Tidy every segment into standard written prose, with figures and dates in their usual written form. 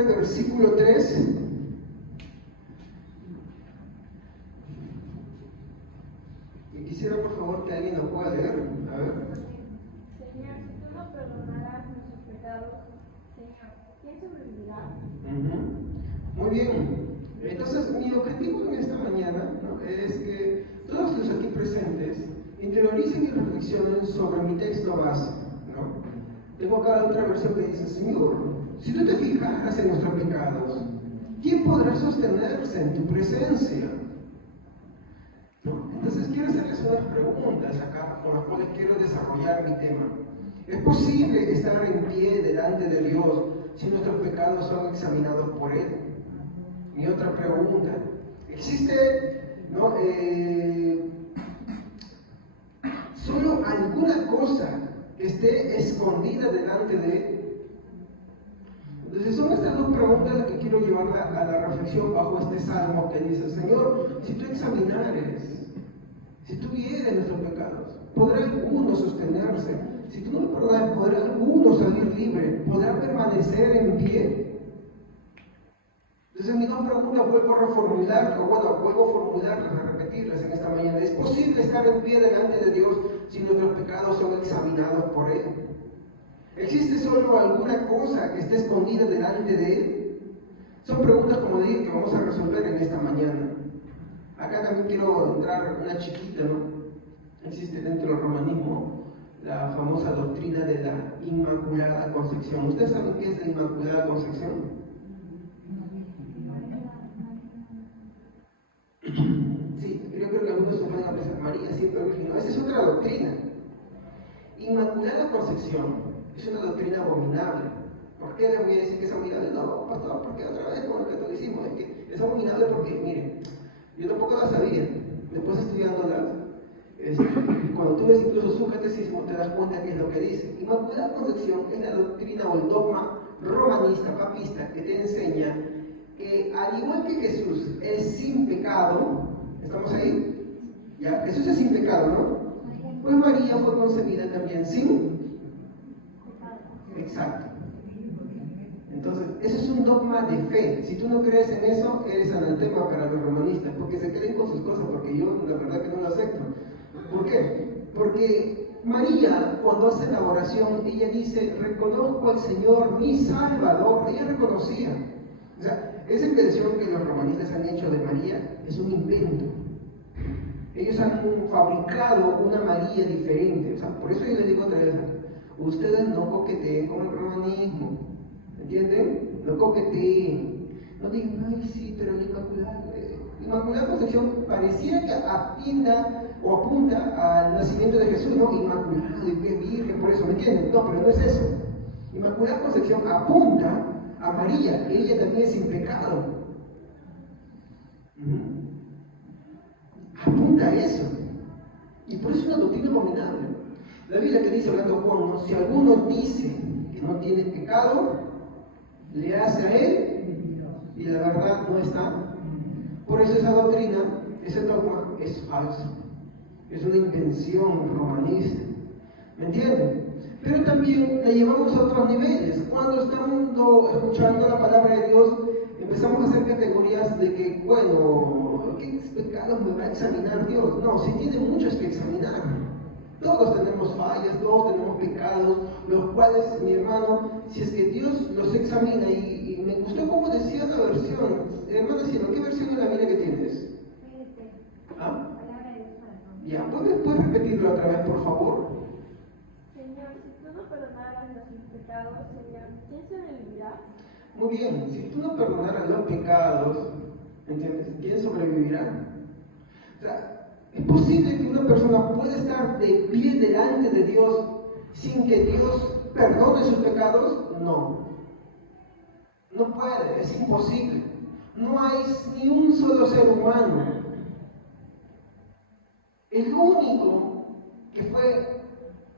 el versículo 3. Y quisiera por favor que alguien lo pueda leer. A ver. Señor, si tú no perdonaras nuestros pecados, Señor, ¿quién sobrevivirá? Muy bien. Entonces, mi objetivo en esta mañana, ¿no?, es que todos los aquí presentes interioricen y reflexionen sobre mi texto base, ¿no? Tengo acá otra versión que dice: Señor, si tú te fijaras en nuestros pecados, ¿quién podrá sostenerse en tu presencia? ¿No? Entonces quiero hacerles unas preguntas acá con las cuales quiero desarrollar mi tema. ¿Es posible estar en pie delante de Dios si nuestros pecados son examinados por Él? Mi otra pregunta: ¿existe, ¿no?, solo alguna cosa que esté escondida delante de Él? Entonces son estas dos preguntas las que quiero llevar a la reflexión bajo este salmo que dice: Señor, si tú examinares, si tú vieres nuestros pecados, ¿podrá alguno sostenerse? Si tú no lo perdonas, ¿podrá alguno salir libre? ¿Podrá permanecer en pie? Entonces mis dos preguntas vuelvo a reformularlas, vuelvo a formularlas, a repetirlas en esta mañana. ¿Es posible estar en pie delante de Dios si nuestros pecados son examinados por Él? ¿Existe solo alguna cosa que esté escondida delante de Él? Son preguntas, como dije, que vamos a resolver en esta mañana. Acá también quiero entrar una chiquita, ¿no? Existe dentro del romanismo la famosa doctrina de la Inmaculada Concepción. ¿Ustedes saben qué es la Inmaculada Concepción? Sí, yo creo que algunos se van a pensar: María siempre virgen. No, esa es otra doctrina. Inmaculada Concepción es una doctrina abominable. ¿Por qué les voy a decir que es abominable? No, pastor, porque otra vez con el catolicismo es que es abominable porque, miren, yo tampoco la sabía. Después estudiándola, cuando tú ves incluso su catecismo, te das cuenta qué es lo que dice. Inmaculada Concepción es la doctrina o el dogma romanista, papista, que te enseña que al igual que Jesús es sin pecado, ¿estamos ahí? ¿Ya? Jesús es sin pecado, ¿no? Pues María fue concebida también sin. Exacto. Entonces, eso es un dogma de fe. Si tú no crees en eso, eres anatema para los romanistas, porque se creen con sus cosas, porque yo la verdad que no lo acepto. ¿Por qué? Porque María, cuando hace la oración, ella dice: reconozco al Señor mi Salvador. Ella reconocía. O sea, esa invención que los romanistas han hecho de María es un invento. Ellos han fabricado una María diferente. O sea, por eso yo les digo otra vez: ustedes no coqueteen con el romanismo. ¿Entienden? No coqueteen. No digan: ay, sí, pero la Inmaculada Concepción pareciera que apunta al nacimiento de Jesús, ¿no? Inmaculado, y que virgen, por eso, ¿me entienden? No, pero no es eso. Inmaculada Concepción apunta a María, que ella también es sin pecado. Apunta a eso. Y por eso es una doctrina abominable. La Biblia que dice, hablando Juan, ¿no?, si alguno dice que no tiene pecado, le hace a él y la verdad no está. Por eso esa doctrina, ese dogma es falso. Es una invención romanista. ¿Me entienden? Pero también la llevamos a otros niveles. Cuando estamos escuchando la palabra de Dios, empezamos a hacer categorías de que, bueno, ¿qué pecados me va a examinar Dios? No, sí tiene muchos que examinar. Todos tenemos fallas, todos tenemos pecados, los cuales, mi hermano, si es que Dios los examina, y me gustó cómo decía la versión. Hermano Cielo, ¿qué versión de la Biblia que tienes? ¿Ah? Ya, ¿puedes repetirlo otra vez, por favor? Señor, si tú no perdonaras nuestros pecados, Señor, ¿quién sobrevivirá? Muy bien, si tú no perdonaras los pecados, ¿entiendes? ¿Quién sobrevivirá? O sea, ¿es posible que una persona pueda estar de pie delante de Dios sin que Dios perdone sus pecados? No. No puede, es imposible. No hay ni un solo ser humano. El único que fue,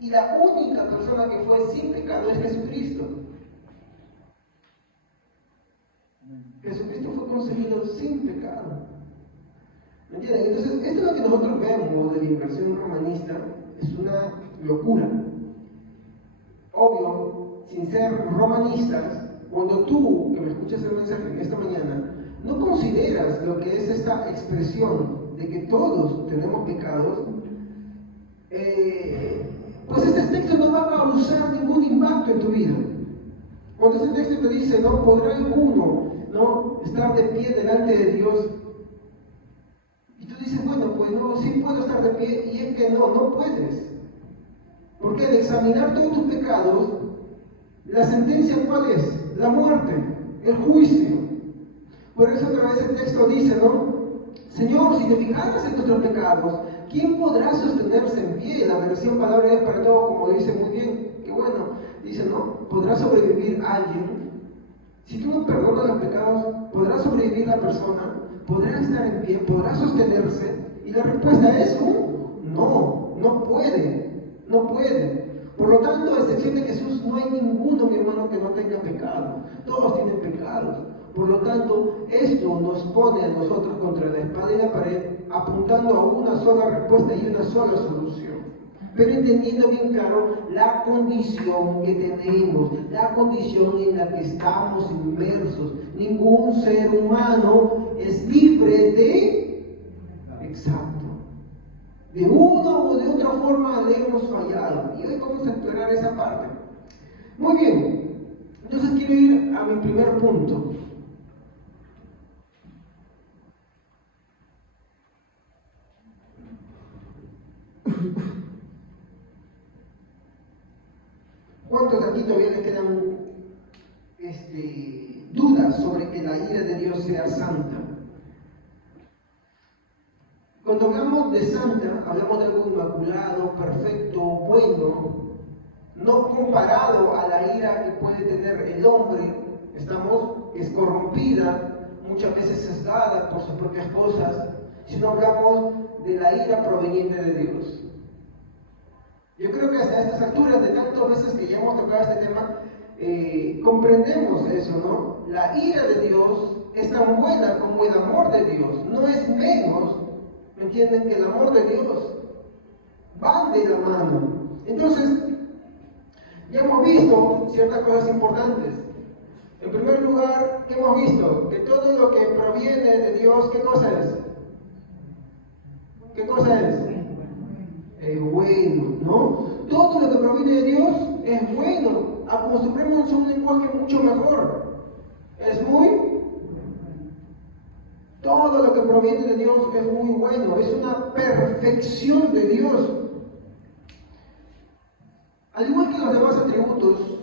y la única persona que fue sin pecado es Jesucristo. Jesucristo fue concebido sin pecado. ¿Me entienden? Entonces, esto es lo que nosotros vemos de la inversión romanista, es una locura. Obvio, sin ser romanistas, cuando tú, que me escuchas el mensaje en esta mañana, no consideras lo que es esta expresión de que todos tenemos pecados, pues este texto no va a causar ningún impacto en tu vida. Cuando este texto te dice, no podrá alguno, ¿no?, estar de pie delante de Dios, y tú dices, bueno, pues no, sí puedo estar de pie, y es que no puedes. Porque al examinar todos tus pecados, la sentencia ¿cuál es? La muerte, el juicio. Por eso otra vez el texto dice, ¿no? Señor, si te fijaras en nuestros pecados, ¿quién podrá sostenerse en pie? La versión palabra es para todo, como dice muy bien. Qué bueno. Dice, ¿no? ¿Podrá sobrevivir alguien? Si tú no perdonas los pecados, ¿podrá sobrevivir la persona? ¿Podrá estar en pie? ¿Podrá sostenerse? Y la respuesta es no puede. No puede. Por lo tanto, a excepción de Jesús, no hay ninguno, mi hermano, que no tenga pecado. Todos tienen pecados. Por lo tanto, esto nos pone a nosotros contra la espada y la pared, apuntando a una sola respuesta y una sola solución. Pero entendiendo bien claro la condición que tenemos, la condición en la que estamos inmersos. Ningún ser humano es libre de... Exacto. De una o de otra forma le hemos fallado. Y hoy vamos a explorar esa parte. Muy bien. Entonces quiero ir a mi primer punto. ¿Cuántos aquí todavía les quedan dudas sobre que la ira de Dios sea santa? Cuando hablamos de santa, hablamos de algo inmaculado, perfecto, bueno, no comparado a la ira que puede tener el hombre. Es corrompida, muchas veces sesgada por sus propias cosas, sino hablamos de la ira proveniente de Dios. Yo creo que hasta estas alturas, de tantas veces que ya hemos tocado este tema, comprendemos eso, ¿no? La ira de Dios es tan buena como el amor de Dios, no es menos. ¿Me entienden? Que el amor de Dios van de la mano. Entonces, ya hemos visto ciertas cosas importantes. En primer lugar, ¿qué hemos visto? Que todo lo que proviene de Dios, ¿qué cosa es? ¿Qué cosa es? Es bueno, ¿no? Todo lo que proviene de Dios es bueno. Acostumbremos un lenguaje mucho mejor. Es muy... Todo lo que proviene de Dios es muy bueno. Es una perfección de Dios. Al igual que los demás atributos,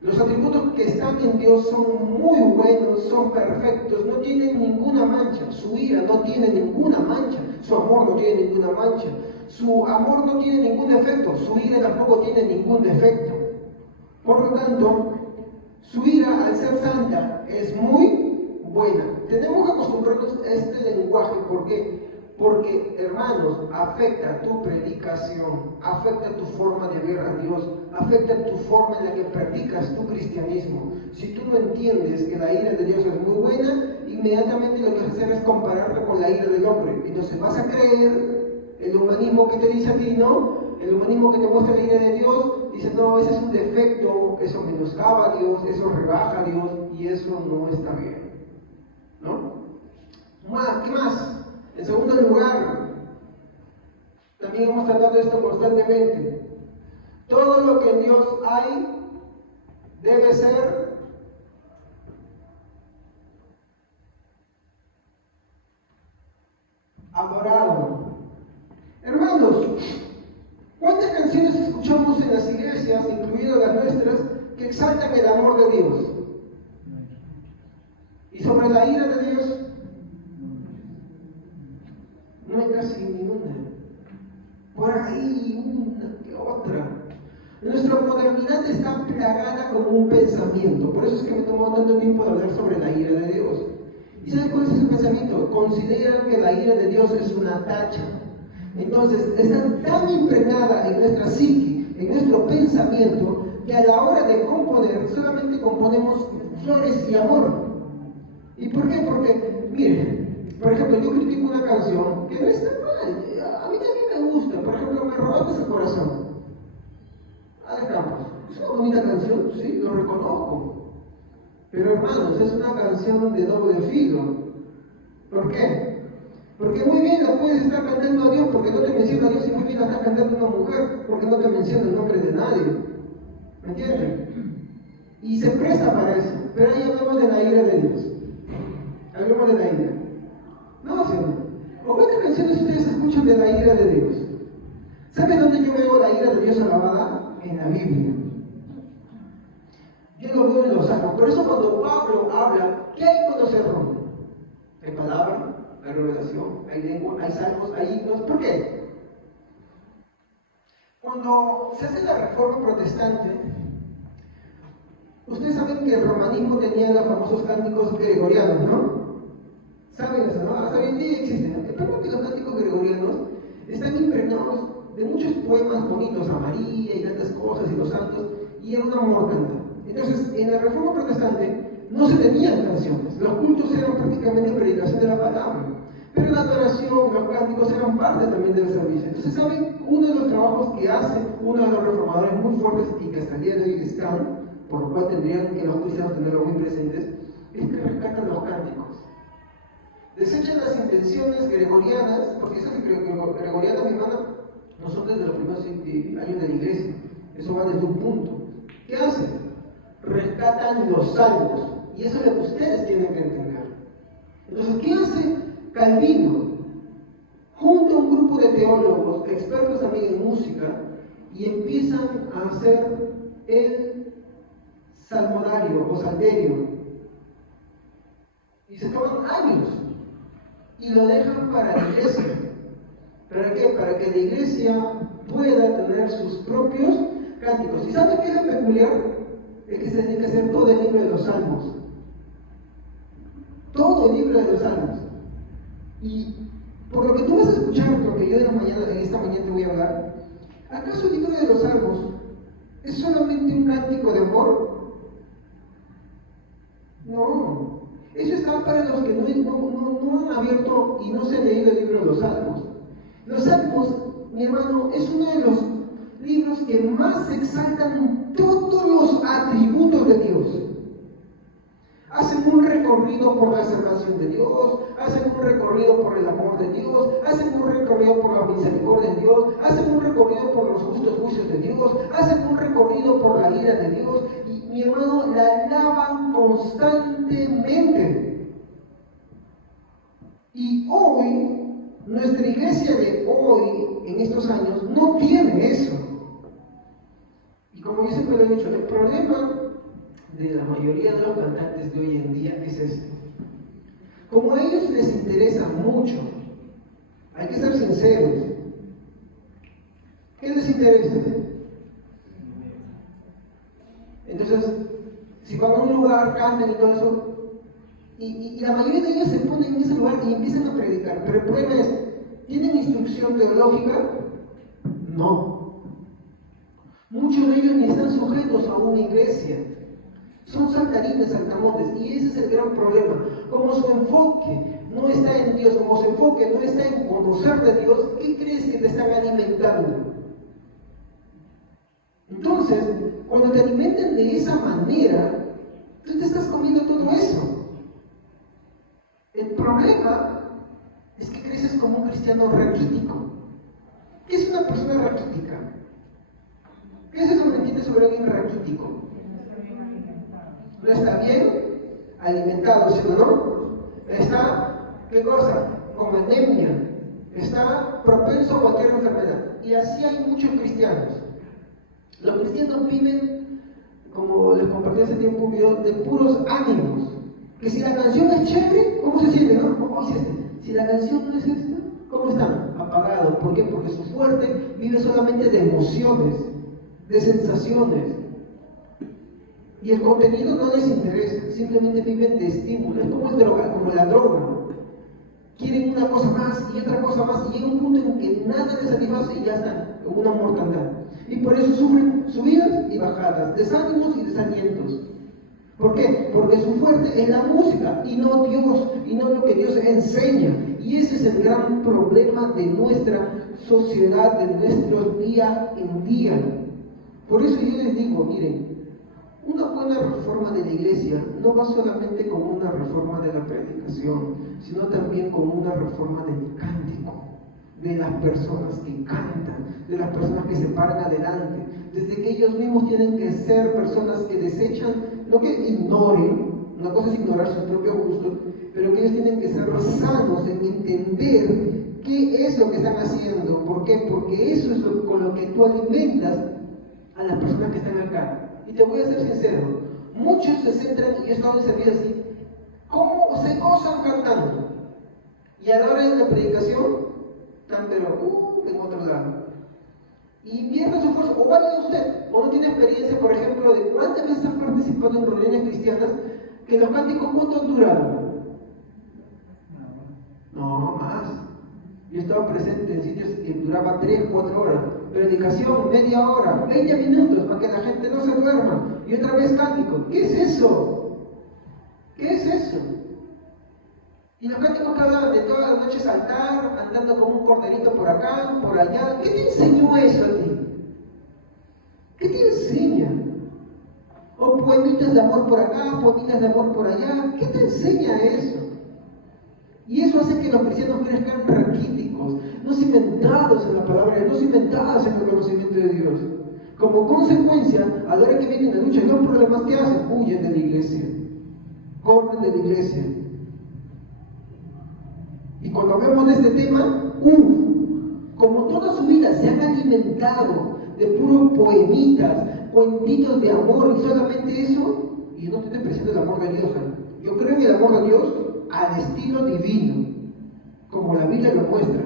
los atributos que están en Dios son muy buenos, son perfectos, no tienen ninguna mancha. Su ira no tiene ninguna mancha, su amor no tiene ninguna mancha, su amor no tiene ningún defecto, su ira tampoco tiene ningún defecto. Por lo tanto, su ira, al ser santa, es muy buena. Tenemos que acostumbrarnos a este lenguaje, ¿por qué? Porque, hermanos, afecta tu predicación, afecta tu forma de ver a Dios, afecta tu forma en la que practicas tu cristianismo. Si tú no entiendes que la ira de Dios es muy buena, inmediatamente lo que vas a hacer es compararla con la ira del hombre. Entonces vas a creer el humanismo que te dice a ti, ¿no? El humanismo que te muestra la ira de Dios, dice, no, ese es un defecto, eso menoscaba a Dios, eso rebaja a Dios, y eso no está bien, ¿no? ¿Qué más? En segundo lugar, también hemos tratado esto constantemente. Todo lo que en Dios hay debe ser adorado. Hermanos, ¿cuántas canciones escuchamos en las iglesias, incluidas las nuestras, que exaltan el amor de Dios? ¿Y sobre la ira de Dios? No hay casi ninguna. Por ahí una que otra. Nuestra modernidad está plagada como un pensamiento. Por eso es que me tomó tanto tiempo de hablar sobre la ira de Dios. ¿Y sabes cuál es ese pensamiento? Consideran que la ira de Dios es una tacha. Entonces, está tan impregnada en nuestra psique, en nuestro pensamiento, que a la hora de componer, solamente componemos flores y amor. ¿Y por qué? Porque, miren, por ejemplo, yo critico una canción que no está mal, a mí también me gusta. Por ejemplo, Me robaste el corazón. Alex Campos, es una bonita canción, sí, lo reconozco. Pero hermanos, es una canción de doble filo. ¿Por qué? Porque muy bien la puedes estar cantando a Dios porque no te menciona a Dios, y muy bien la estás cantando a una mujer porque no te menciona el nombre de nadie. ¿Me entienden? Y se presta para eso. Pero ahí hablamos de la ira de Dios. Hablamos de la ira. No, señor. ¿O cuántas canciones ustedes escuchan de la ira de Dios? ¿Saben dónde yo veo la ira de Dios alabada? En la Biblia. Yo lo veo en los salmos. Por eso cuando Pablo habla, ¿qué hay cuando se rompe? Hay palabra, hay revelación, hay lengua, hay salmos, hay himnos. ¿Por qué? Cuando se hace la reforma protestante, ustedes saben que el romanismo tenía los famosos cánticos gregorianos, ¿no? ¿Saben eso, no? Hasta hoy en día existen. El problema es que los cánticos gregorianos están impregnados de muchos poemas bonitos a María y tantas cosas y los santos, y era una mortandad. Entonces, en la reforma protestante no se tenían canciones, los cultos eran prácticamente predicación de la palabra, pero la adoración, los cánticos eran parte también del servicio. Entonces, ¿saben? Uno de los trabajos que hace uno de los reformadores muy fuertes y que hasta el día de hoy están, por lo cual tendrían que los cristianos tenerlo muy presentes, es que rescatan los cánticos. Desechan las intenciones gregorianas, porque eso es gregoriana, mi hermana, no son desde los primeros años de la iglesia, eso va desde un punto. ¿Qué hacen? Rescatan los salmos, y eso es lo que ustedes tienen que entender. Entonces, ¿qué hace Calvino? Junto a un grupo de teólogos, expertos también en música, y empiezan a hacer el salmodario o salterio. Y se toman años y lo dejan para la iglesia. ¿Para qué? Para que la iglesia pueda tener sus propios cánticos. ¿Y saben qué es lo peculiar? Es que se tiene que hacer todo el libro de los salmos. Todo el libro de los salmos. Y por lo que tú vas a escuchar, lo que yo en esta mañana te voy a hablar, ¿acaso el libro de los salmos es solamente un cántico de amor? No. Eso está para los que no han abierto y no se han leído el libro de los salmos. Los salmos, mi hermano, es uno de los libros que más exaltan todos los atributos de Dios. Hacen un recorrido por la salvación de Dios, hacen un recorrido por el amor de Dios, hacen un recorrido por la misericordia de Dios, hacen un recorrido por los justos juicios de Dios, hacen un recorrido por la ira de Dios, y mi hermano, la alaban constantemente. Y hoy, nuestra iglesia de hoy, en estos años, no tiene eso. Y como yo siempre lo he dicho, el problema de la mayoría de los cantantes de hoy en día es este. Como a ellos les interesa mucho, hay que ser sinceros. ¿Qué les interesa? Entonces, si van a un lugar, cantan y todo eso, y la mayoría de ellos se ponen en ese lugar y empiezan a predicar. Pero el problema es, ¿tienen instrucción teológica? No. Muchos de ellos ni están sujetos a una iglesia. Son saltarines, saltamontes, y ese es el gran problema. Como su enfoque no está en Dios, como su enfoque no está en conocer de Dios, ¿qué crees que te están alimentando? Entonces, cuando te alimentan de esa manera, tú te estás comiendo todo eso. El problema es que creces como un cristiano raquítico. ¿Qué es una persona raquítica? ¿Qué se sobreentiende sobre alguien raquítico? No está bien alimentado, ¿sí o no? Está, ¿qué cosa? Con anemia. Está propenso a cualquier enfermedad. Y así hay muchos cristianos. Los cristianos viven, como les compartí hace tiempo un video, de puros ánimos. Que si la canción es chévere, ¿cómo se siente? ¿No? ¿Cómo es este? Si la canción no es esta, ¿cómo están? Apagados. ¿Por qué? Porque su fuerte vive solamente de emociones, de sensaciones. Y el contenido no les interesa, simplemente viven de estímulo. Es como la droga. Quieren una cosa más y otra cosa más, y llega un punto en que nada les satisface y ya están en una mortandad. Y por eso sufren subidas y bajadas, desánimos y desalientos. ¿Por qué? Porque su fuerte es la música y no Dios, y no lo que Dios enseña. Y ese es el gran problema de nuestra sociedad, de nuestro día en día. Por eso yo les digo, miren, Una buena reforma de la iglesia no va solamente con una reforma de la predicación, sino también con una reforma del cántico, de las personas que cantan, de las personas que se paran adelante, desde que ellos mismos tienen que ser personas que desechan, no que ignoren, una cosa es ignorar sus propios gustos, pero que ellos tienen que ser sanos en entender qué es lo que están haciendo. ¿Por qué? Porque eso es con lo que tú alimentas a las personas que están acá. Y te voy a ser sincero, muchos se centran, y yo he estado en servicio así, ¿cómo se gozan cantando? Y a la hora de la predicación, están pero en otro lado. Y invierta su esfuerzo, o vaya usted, o no tiene experiencia, por ejemplo, de cuántas veces han participado en reuniones cristianas, que los cánticos ¿cuánto han durado? No, más. Yo estaba presente en sitios que duraba 3, 4 horas. Predicación, media hora, 20 minutos para que la gente no se duerma. Y otra vez cántico. ¿Qué es eso? ¿Qué es eso? Y los cánticos que hablaban de todas las noches saltar, andando con un corderito por acá, por allá. ¿Qué te enseñó eso a ti? ¿Qué te enseña? O poemitas de amor por acá, poemitas de amor por allá. ¿Qué te enseña eso? Y eso hace que los cristianos crezcan raquíticos, no cimentados en la palabra de Dios, no cimentados en el conocimiento de Dios. Como consecuencia, a la hora que vienen la lucha y los problemas, ¿qué hacen? Huyen de la iglesia, corren de la iglesia. Y cuando hablamos de este tema, como toda su vida se han alimentado de puros poemitas, cuentitos de amor y solamente eso, y yo no estoy despreciando el amor de Dios, yo creo en el amor de Dios al estilo divino, como la Biblia lo muestra,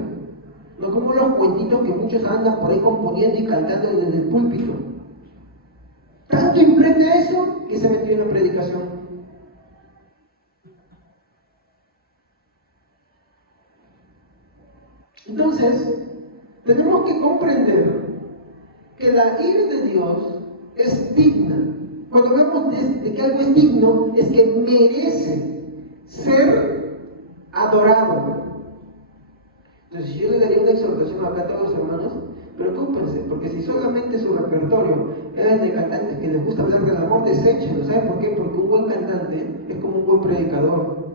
no como los cuentitos que muchos andan por ahí componiendo y cantando desde el púlpito. Tanto impregna eso que se metió en la predicación. Entonces, tenemos que comprender que la ira de Dios es digna. Cuando hablamos de que algo es digno, es que merece ser adorado. Entonces yo le daría una exhortación acá a todos los hermanos, preocúpense, porque si solamente su repertorio es de cantantes que les gusta hablar del amor, deséchenlo. ¿Saben por qué? Porque un buen cantante es como un buen predicador.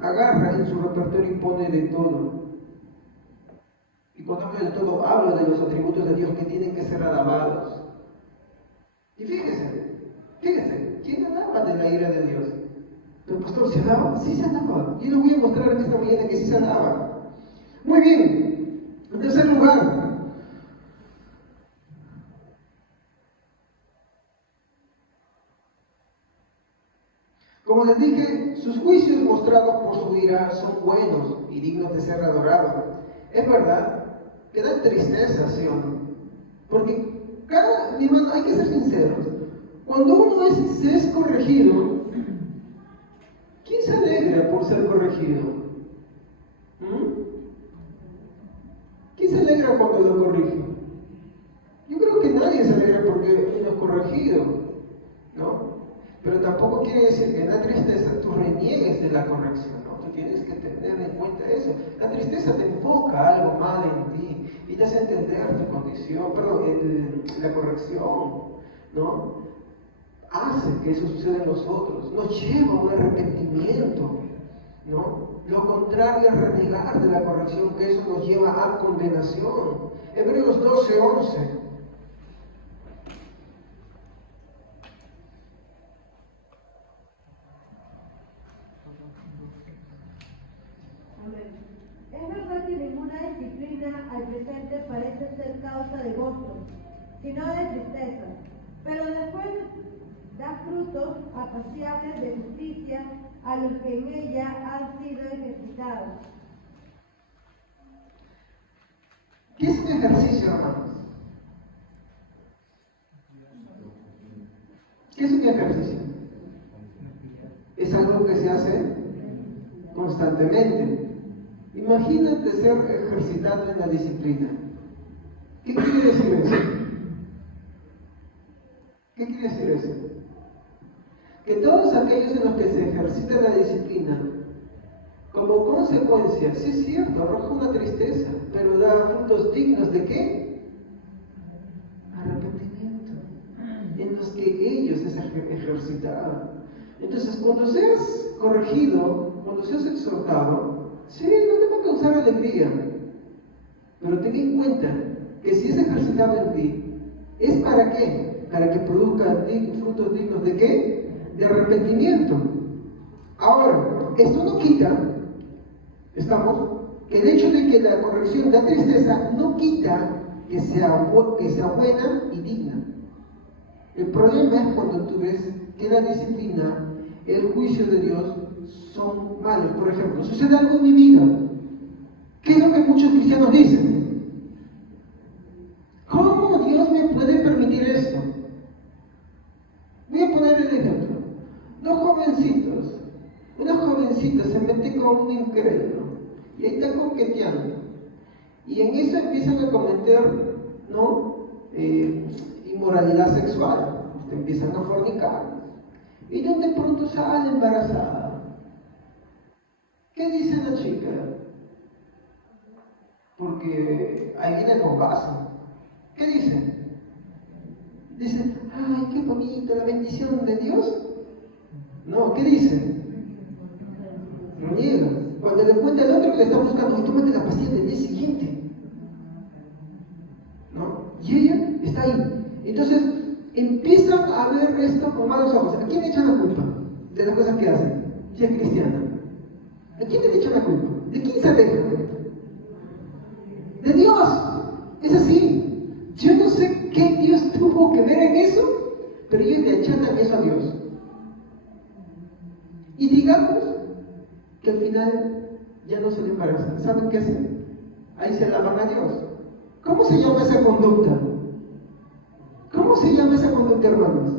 Agarra en su repertorio y pone de todo. Y cuando habla de todo, habla de los atributos de Dios que tienen que ser alabados. Y fíjense, ¿quién alaba de la ira de Dios? ¿El pastor se alaba? Sí se alaba. Yo les voy a mostrar en esta mañana que sí se alaba. Muy bien. En tercer lugar, como les dije, sus juicios mostrados por su ira son buenos y dignos de ser adorados. Es verdad que dan tristeza, ¿sí o no? Porque mi hermano, hay que ser sinceros. Cuando uno es corregido, ¿quién se alegra por ser corregido? ¿Quién se alegra cuando lo corrige? Yo creo que nadie se alegra porque uno es corregido, ¿no? Pero tampoco quiere decir que en la tristeza tú reniegues de la corrección, ¿no? Tú tienes que tener en cuenta eso. La tristeza te enfoca algo mal en ti y te hace entender tu condición, pero la corrección, ¿no? Hace que eso suceda en nosotros, nos lleva a un arrepentimiento, ¿no? Lo contrario es renegar de la corrección, que eso nos lleva a condenación. Hebreos 12:11. Es verdad que ninguna disciplina al presente parece ser causa de gozo, sino de tristeza, pero después da frutos apacibles de justicia a los que en ella han sido ejercitados. ¿Qué es un ejercicio, hermanos? ¿Qué es un ejercicio? Es algo que se hace constantemente. Imagínate ser ejercitado en la disciplina. ¿Qué quiere decir eso? ¿Qué quiere decir eso? Que todos aquellos en los que se ejercita la disciplina, como consecuencia, sí es cierto, arroja una tristeza, pero da frutos dignos ¿de qué? Arrepentimiento. En los que ellos ejercitaban. Entonces, cuando seas corregido, cuando seas exhortado, sí, no te va a causar alegría, pero ten en cuenta que si es ejercitado en ti, ¿es para qué? Para que produzca frutos dignos ¿de qué? De arrepentimiento. Ahora, esto no quita, que el hecho de que la corrección da tristeza no quita que sea buena y digna. El problema es cuando tú ves que la disciplina, el juicio de Dios son malos. Por ejemplo, sucede algo en mi vida. ¿Qué es lo que muchos cristianos dicen? ¿Cómo Dios me puede permitir esto? Voy a poner el ejemplo. Una jovencita se mete con un incrédulo y ahí está coqueteando. Y en eso empiezan a cometer, inmoralidad sexual. Empiezan a fornicar. Y de pronto sale embarazada. ¿Qué dice la chica? Porque ahí viene con vaso. ¿Qué dice? Dice, ay, qué bonito, la bendición de Dios. No, ¿qué dice? Lo niega. Cuando le cuenta al otro que le está buscando, y tómate la pastilla del día siguiente. ¿No? Y ella está ahí. Entonces, empiezan a ver esto con malos ojos. ¿A quién le echan la culpa de las cosas que hacen? Si es cristiana. ¿A quién le echan la culpa? ¿De quién se aleja? De Dios. Es así. Yo no sé qué Dios tuvo que ver en eso, pero ellos le echan eso a Dios. Y digamos que al final ya no se le embarazan. ¿Saben qué hacen? Ahí se alaban a Dios. ¿Cómo se llama esa conducta? ¿Cómo se llama esa conducta, hermanos?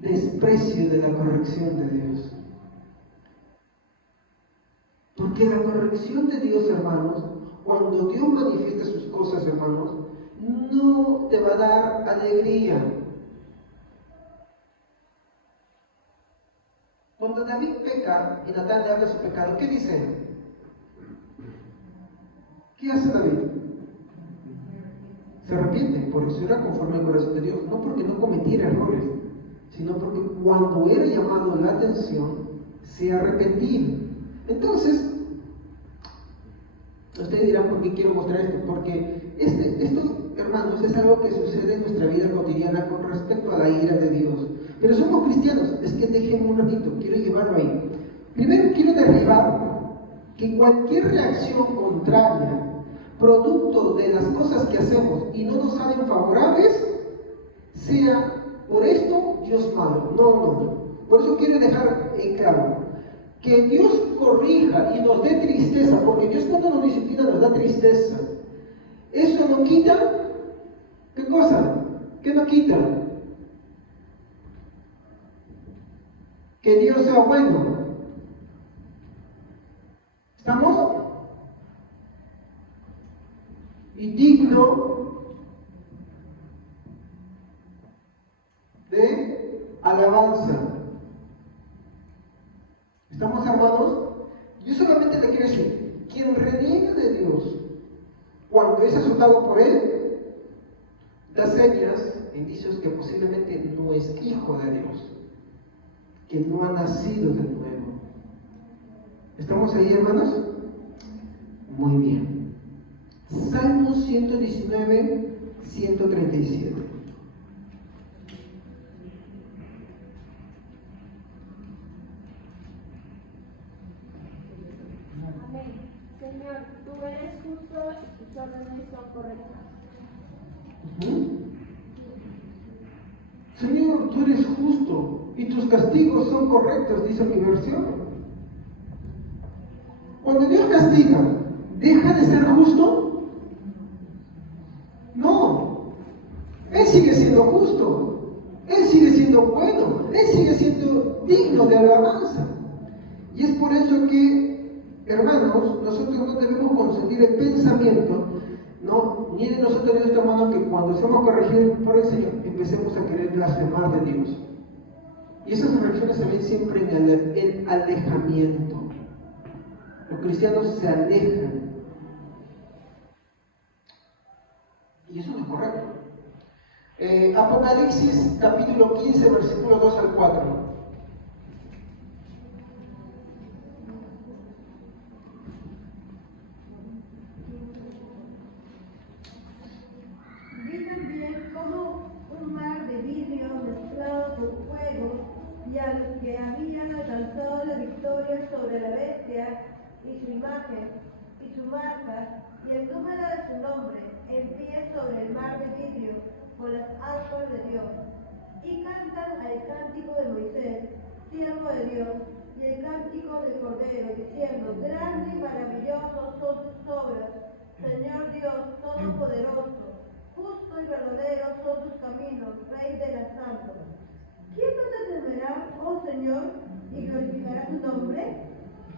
Desprecio de la corrección de Dios. Porque la corrección de Dios, hermanos, cuando Dios manifiesta sus cosas, hermanos, no te va a dar alegría. Cuando David peca y Natán le habla de su pecado, ¿qué dice? ¿Qué hace David? Se arrepiente, por eso era conforme al corazón de Dios, no porque no cometiera errores, sino porque cuando era llamado la atención, se arrepentía. Entonces, ustedes dirán, ¿por qué quiero mostrar esto? Porque esto, hermanos, es algo que sucede en nuestra vida cotidiana con respecto a la ira de Dios. Pero somos cristianos, es que déjenme un ratito, quiero llevarlo ahí. Primero quiero derribar que cualquier reacción contraria, producto de las cosas que hacemos y no nos salen favorables, sea por esto Dios malo. No. Por eso quiero dejar en claro que Dios corrija y nos dé tristeza, porque Dios cuando nos disciplina nos da tristeza. Eso no quita, ¿qué cosa? ¿Qué no quita? Que Dios sea bueno. ¿Estamos? Y digno de alabanza. ¿Estamos, hermanos? Yo solamente le quiero decir, quien reniega de Dios cuando es azotado por Él, da señas, indicios que posiblemente no es hijo de Dios, que no ha nacido de nuevo. ¿Estamos ahí, hermanos? Muy bien. Salmo 119, 137. Amén. Señor, tú eres justo y tus órdenes son correctas. Señor, tú eres justo y tus castigos son correctos, dice mi versión. Cuando Dios castiga, ¿deja de ser justo? No. Él sigue siendo justo. Él sigue siendo bueno. Él sigue siendo digno de alabanza. Y es por eso que, hermanos, nosotros no debemos consentir el pensamiento, ni de nosotros ni de nuestros hermanos, que cuando somos corregidos por el Señor, empecemos a querer blasfemar de Dios. Y esas reacciones se ven siempre en el alejamiento. Los cristianos se alejan. Y eso no es correcto. Apocalipsis capítulo 15, versículo 2 al 4. Vi también como un mar de vidrio mezclado con fuego, y a los que habían alcanzado la victoria sobre la bestia y su imagen y su marca y el número de su nombre, en pie sobre el mar de vidrio con las arpas de Dios, y cantan el cántico de Moisés, siervo de Dios, y el cántico del Cordero, diciendo: grande y maravilloso son tus obras, Señor Dios Todopoderoso. Justo y verdadero son tus caminos, Rey de las santos. ¿Quién no te temerá, oh Señor, y glorificará tu nombre?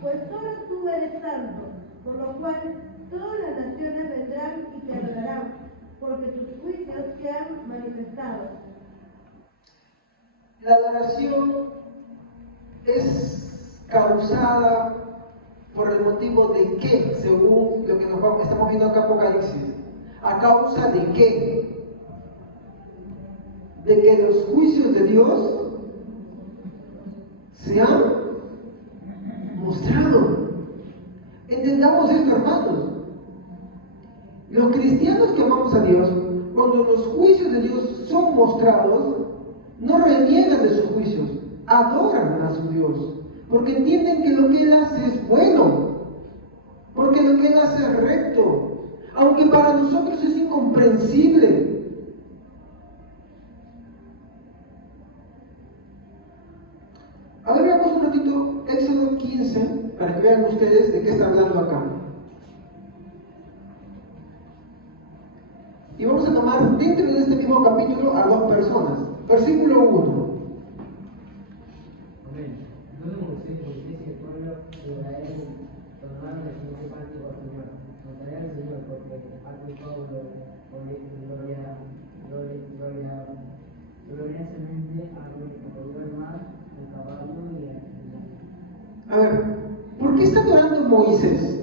Pues solo tú eres santo, por lo cual todas las naciones vendrán y te adorarán, porque tus juicios se han manifestado. La adoración es causada por el motivo de qué, según lo que estamos viendo acá en Apocalipsis. ¿A causa de qué? De que los juicios de Dios se han mostrado. Entendamos esto, hermanos. Los cristianos que amamos a Dios, cuando los juicios de Dios son mostrados, no reniegan de sus juicios, adoran a su Dios, porque entienden que lo que Él hace es bueno, porque lo que Él hace es recto, aunque para nosotros es incomprensible. A ver, veamos un ratito Éxodo 15, para que vean ustedes de qué está hablando acá. Y vamos a tomar dentro de este mismo capítulo a dos personas. Versículo 1. Amén. Luego Moisés y el pueblo de Israel tomaron el siguiente cántico al Señor. Cantaré al Señor porque ha triunfado gloriosamente a el mar, el caballo y el jinete. A ver, ¿por qué está adorando Moisés?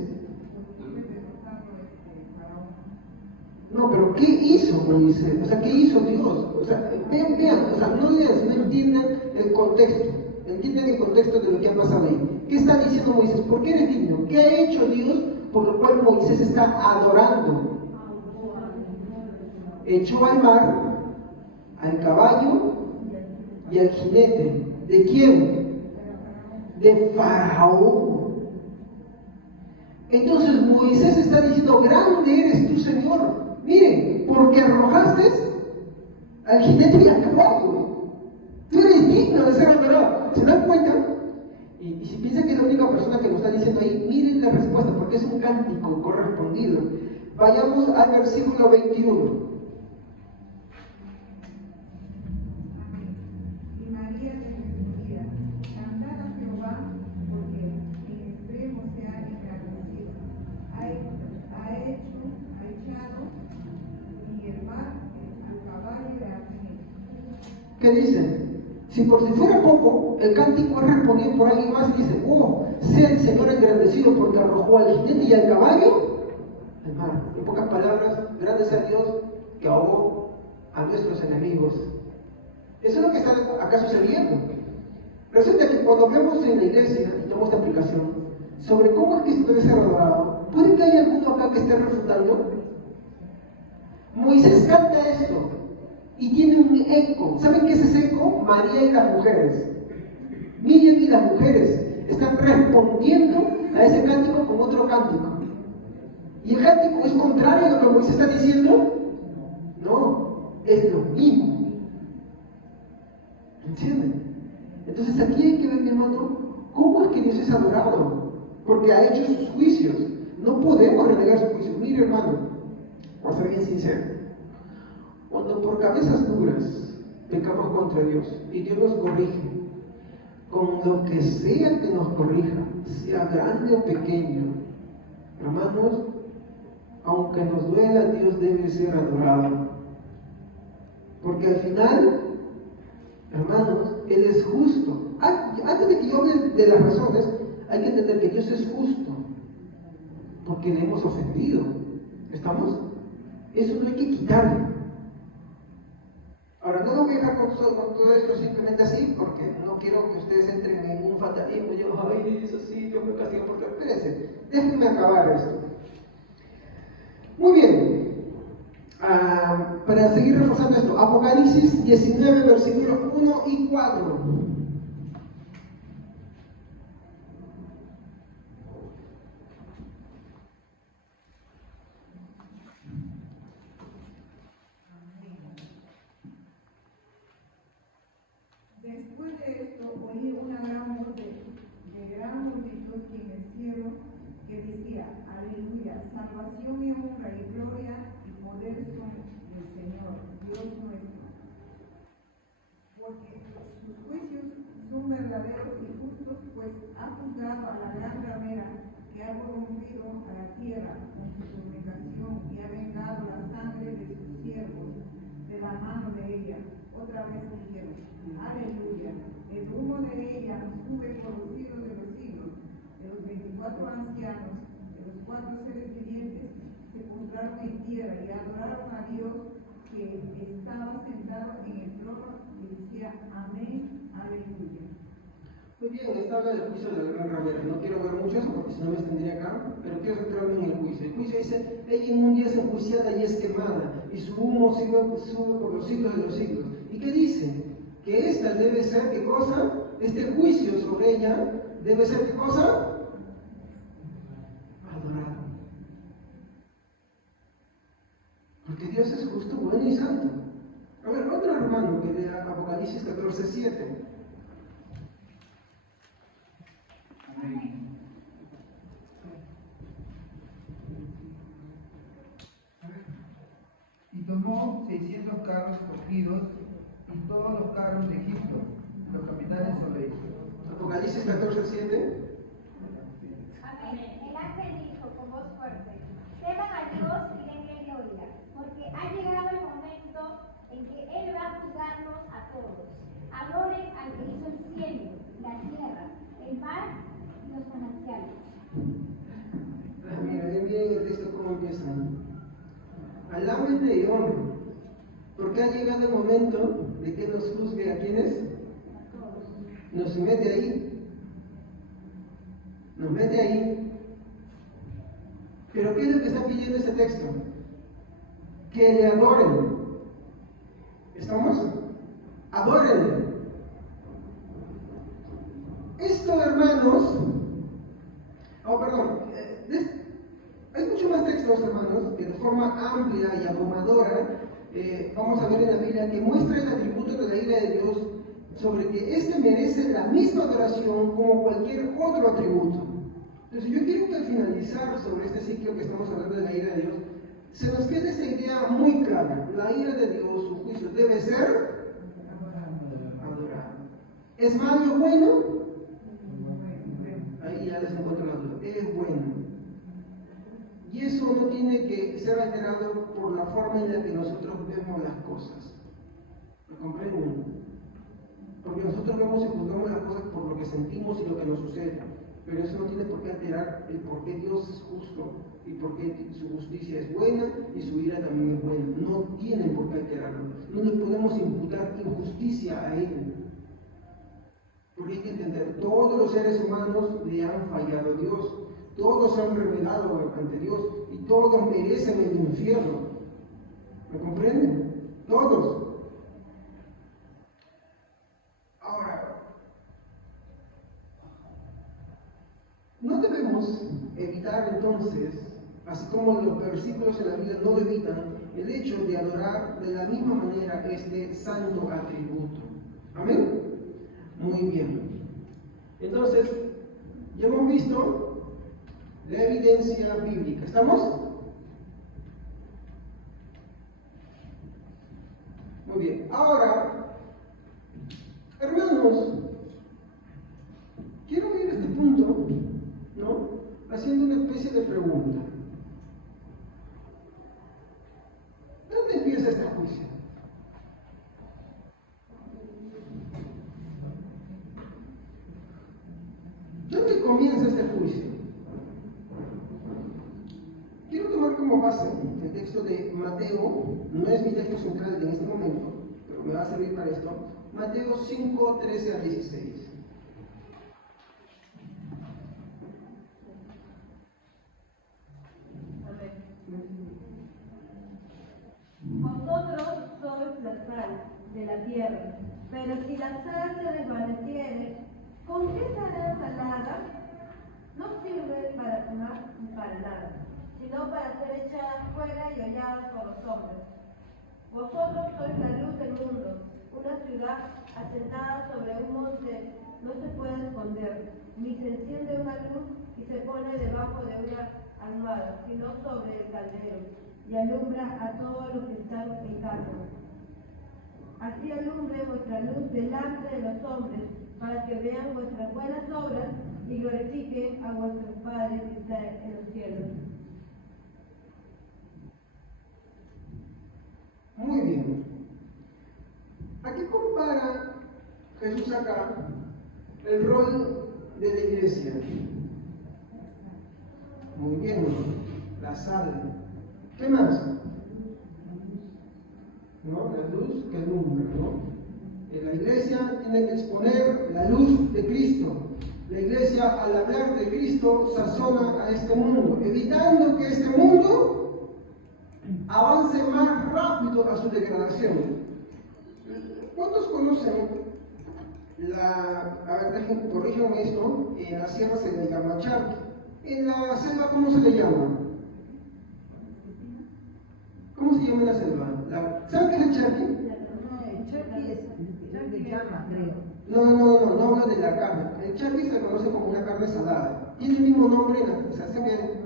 No, pero ¿qué hizo Moisés? O sea, ¿qué hizo Dios? O sea, vean, o sea, no lean, sino entiendan el contexto. Entiendan el contexto de lo que ha pasado ahí. ¿Qué está diciendo Moisés? ¿Por qué eres digno? ¿Qué ha hecho Dios por lo cual Moisés está adorando? Echó al mar, al caballo y al jinete. ¿De quién? De Faraón. Entonces Moisés está diciendo: grande eres tú, Señor. Miren, porque arrojaste al jinete y al caballo. Tú eres digno de ser adorado. ¿Se dan cuenta? Y si piensan que es la única persona que lo está diciendo ahí, miren la respuesta, porque es un cántico correspondido. Vayamos al versículo 21. Y María te respondía: cantad a Jehová, porque en extremo se ha engrandecido. Ha echado y el mar al caballo y al jinete. ¿Qué dice? Si por si fuera poco, el cántico es respondido por alguien más y dice: oh, sea el Señor engrandecido porque arrojó al jinete y al caballo al mar. En pocas palabras, grande sea Dios que ahogó a nuestros enemigos. Eso es lo que está acá sucediendo. Resulta que cuando vemos en la iglesia, y tomamos esta aplicación, sobre cómo es que esto debe ser adorado, ¿puede que haya alguno acá que esté refutando? Moisés canta esto y tiene un eco. ¿Saben qué es ese eco? María y las mujeres. Miriam y las mujeres están respondiendo a ese cántico con otro cántico. ¿Y el cántico es contrario a lo que Moisés está diciendo? No, es lo mismo. ¿Entienden? Entonces aquí hay que ver, mi hermano, cómo es que Dios es adorado, porque ha hecho sus juicios. No podemos renegar sus juicios. Mire, hermano, voy a ser bien sincero. Cuando por cabezas duras pecamos contra Dios y Dios nos corrige, con lo que sea que nos corrija, sea grande o pequeño, hermanos, aunque nos duela, Dios debe ser adorado. Porque al final, hermanos, Él es justo. Antes de que yo hable de las razones, hay que entender que Dios es justo, porque le hemos ofendido. ¿Estamos? Eso no hay que quitarlo. Ahora, no lo voy a dejar con todo esto simplemente así, porque no quiero que ustedes entren en un fatalismo. Yo, ay, eso sí, Dios me castiga por todo. Espérense, déjenme acabar esto. Muy bien. Para seguir reforzando esto, Apocalipsis 19, versículos 1 y 4. Después de esto oí una gran voz de gran multitud en el cielo que decía: Aleluya, salvación y honra y gloria y poder son del Señor, Dios nuestro. Porque sus juicios son verdaderos y justos, pues ha juzgado a la gran ramera que ha corrompido a la tierra con su fornicación y ha vengado la sangre de sus siervos de la mano de ella. Otra vez dijeron: Aleluya, el humo de ella sube por los siglos de los siglos. De los 24 ancianos, de los 4 seres vivientes, se postraron en tierra y adoraron a Dios que estaba sentado en el trono y decía: Amén, aleluya. Muy bien, esta habla del juicio de la gran ramera. No quiero ver mucho eso porque si no me extendría acá, pero quiero centrarme en el juicio. El juicio dice: ella en un día es enjuiciada y es quemada, y su humo sube por los siglos de los siglos. ¿Y qué dice? Que esta debe ser, ¿qué cosa? Este juicio sobre ella debe ser, ¿qué cosa? Adorado. Porque Dios es justo, bueno y santo. A ver, otro hermano que lea Apocalipsis 14:7. Amén. Y tomó 600 carros cogidos y todos los carros de Egipto, los capitanes sobre ellos. Apocalipsis 14:7. Amén. El ángel dijo con voz fuerte: teman a Dios y denle gloria, porque ha llegado el momento en que Él va a juzgarnos a todos. Adoren al que hizo el cielo, la tierra, el mar y los manantiales. Mira, ven bien el texto cómo empieza. Alámenle y honren, porque ha llegado el momento de que nos juzgue a quienes. Nos mete ahí. Nos mete ahí. Pero ¿qué es lo que está pidiendo ese texto? Que le adoren. ¿Estamos? Adórenle. Esto, hermanos. Oh, perdón. Hay muchos más textos, hermanos, que de forma amplia y abrumadora vamos a ver en la Biblia que muestra el atributo de la ira de Dios sobre que éste merece la misma adoración como cualquier otro atributo. Entonces yo quiero que al finalizar sobre este ciclo que estamos hablando de la ira de Dios, se nos quede esta idea muy clara. La ira de Dios, su juicio, debe ser adorado. ¿Es malo o bueno? Ahí ya les encuentro la duda. Es bueno. Y eso no tiene que ser alterado por la forma en la que nosotros vemos las cosas. ¿Lo comprenden? Porque nosotros vemos y juzgamos las cosas por lo que sentimos y lo que nos sucede. Pero eso no tiene por qué alterar el por qué Dios es justo y por qué su justicia es buena y su ira también es buena. No tienen por qué alterarlo. No le podemos imputar injusticia a Él. Porque hay que entender, todos los seres humanos le han fallado a Dios. Todos se han rebelado ante Dios y todos merecen el infierno. ¿Me comprenden? Todos. Ahora, no debemos evitar entonces, así como los versículos en la Biblia no lo evitan, el hecho de adorar de la misma manera este santo atributo. ¿Amén? Muy bien. Entonces, ya hemos visto la evidencia bíblica. ¿Estamos? Muy bien. Ahora, hermanos, quiero ir a este punto, ¿no? Haciendo una especie de pregunta. ¿Dónde empieza este juicio? ¿Dónde comienza este juicio? Quiero tomar como como base el texto de Mateo, no es mi texto central en este momento, pero me va a servir para esto. Mateo 5, 13 a 16. Vosotros sois la sal de la tierra, pero si la sal se desvaneciere, ¿con qué será salada? No sirve para tomar ni para nada, sino para ser echada fuera y hollada por los hombres. Vosotros sois la luz del mundo. Una ciudad asentada sobre un monte no se puede esconder, ni se enciende una luz y se pone debajo de una almohada, sino sobre el caldero, y alumbra a todos los que están en casa. Así alumbre vuestra luz delante de los hombres, para que vean vuestras buenas obras y glorifiquen a vuestro Padre que está en los cielos. Muy bien. ¿A qué compara Jesús acá el rol de la iglesia? Muy bien, la sal. ¿Qué más? ¿No? La luz que alumbra, ¿no? La iglesia tiene que exponer la luz de Cristo. La iglesia, al hablar de Cristo, sazona a este mundo, evitando que este mundo avance más rápido a su degradación. ¿Cuántos conocen a ver, corríjanme esto, en la sierra se le llama charqui? En la selva, ¿cómo se le llama? ¿Cómo se llama la selva? ¿Saben qué es el charqui? El charqui es de llama, creo. No hablo de la carne. El charqui se conoce como una carne salada. Tiene el mismo nombre, se hace que...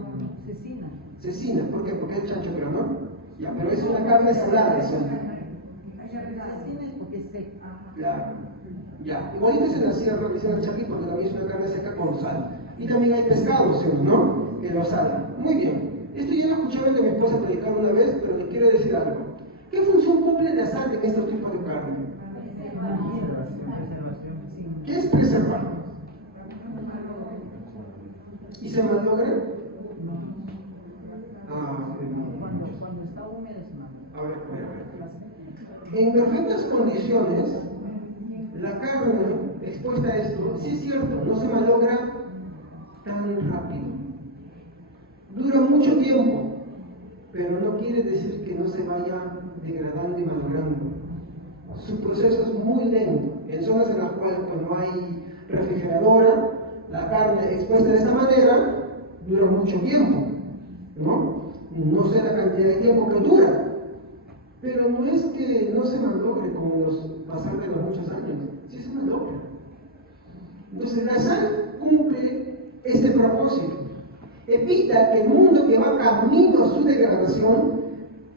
Cecina. Cecina, ¿por qué? Porque es chancho, pero no. Ya, pero es una carne salada, eso. Cecina es porque es seca. Claro. Ya, igualito es en la sierra, que dicen el charqui porque también es una carne seca con sal. Y también hay pescado, ¿no? Que lo sala. Muy bien. Esto ya lo escucharon de mi esposa predicar una vez, pero le quiero decir algo. ¿Qué función cumple la sal en este tipo de carne? ¿Qué es preservar? ¿Y se malogra? Cuando está húmedo se malogra. A ver. En perfectas condiciones, la carne expuesta a esto, sí es cierto, no se malogra tan rápido. Dura mucho tiempo, pero no quiere decir que no se vaya degradando y malogrando. Su proceso es muy lento. En zonas en las cuales pues, no hay refrigeradora, la carne expuesta de esta manera dura mucho tiempo, ¿no? No sé la cantidad de tiempo que dura, pero no es que no se malogre como los pasar de los muchos años, sí se malogra. Entonces la sal cumple este propósito. Evita que el mundo que va camino a su degradación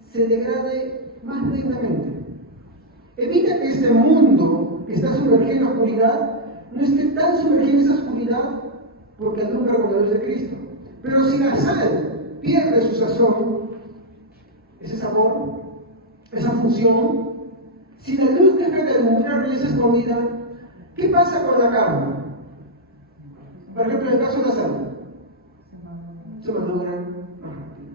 se degrade más lentamente. Evita que este mundo que está sumergido en la oscuridad no esté tan sumergido en esa oscuridad porque alumbra con la luz de Cristo. Pero si la sal pierde su sazón, ese sabor, esa función, si la luz deja de alumbrar y es escondida, ¿qué pasa con la carne? Por ejemplo, en el caso de la sal, se malogra más rápido.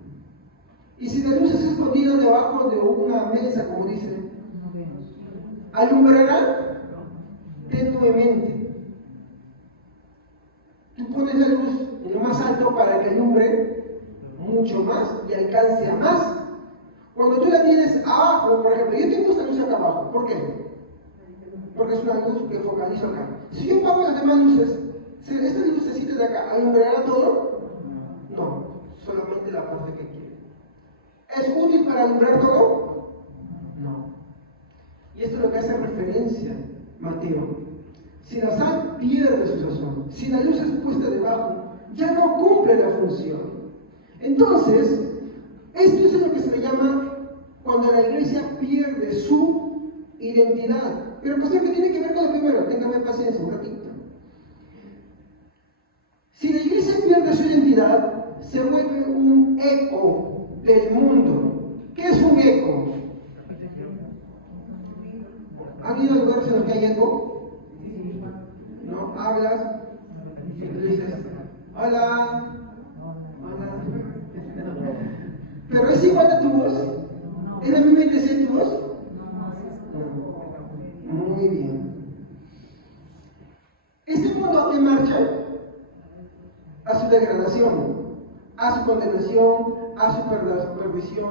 Y si la luz es escondida debajo de una mesa, como dicen, alumbrará tenuemente. Tú pones la luz en lo más alto para que alumbre mucho más y alcance a más. Cuando tú la tienes abajo, por ejemplo, yo tengo esta luz acá abajo, ¿por qué? Porque es una luz que focalizo acá. Si yo apago las demás luces, ¿esta lucecita de acá alumbrará todo? No, solamente la parte que quiere. ¿Es útil para alumbrar todo? No. Y esto es lo que hace referencia Mateo. Si la sal pierde su sazón, si la luz es puesta debajo, ya no cumple la función. Entonces, esto es lo que se le llama cuando la iglesia pierde su identidad. Pero pastor, ¿qué tiene que ver con lo primero? Téngame paciencia un ratito. Si la iglesia pierde su identidad, se vuelve un eco del mundo. ¿Qué es un eco? ¿Han ido a lugares en los que hay eco? ¿No? Hablas y tú dices, hola, hola. ¿Pero es igual a tu voz? ¿Es la misma intensidad de tu voz? No. Muy bien. Este mundo a qué marcha? A su degradación, a su condenación, a su perdición,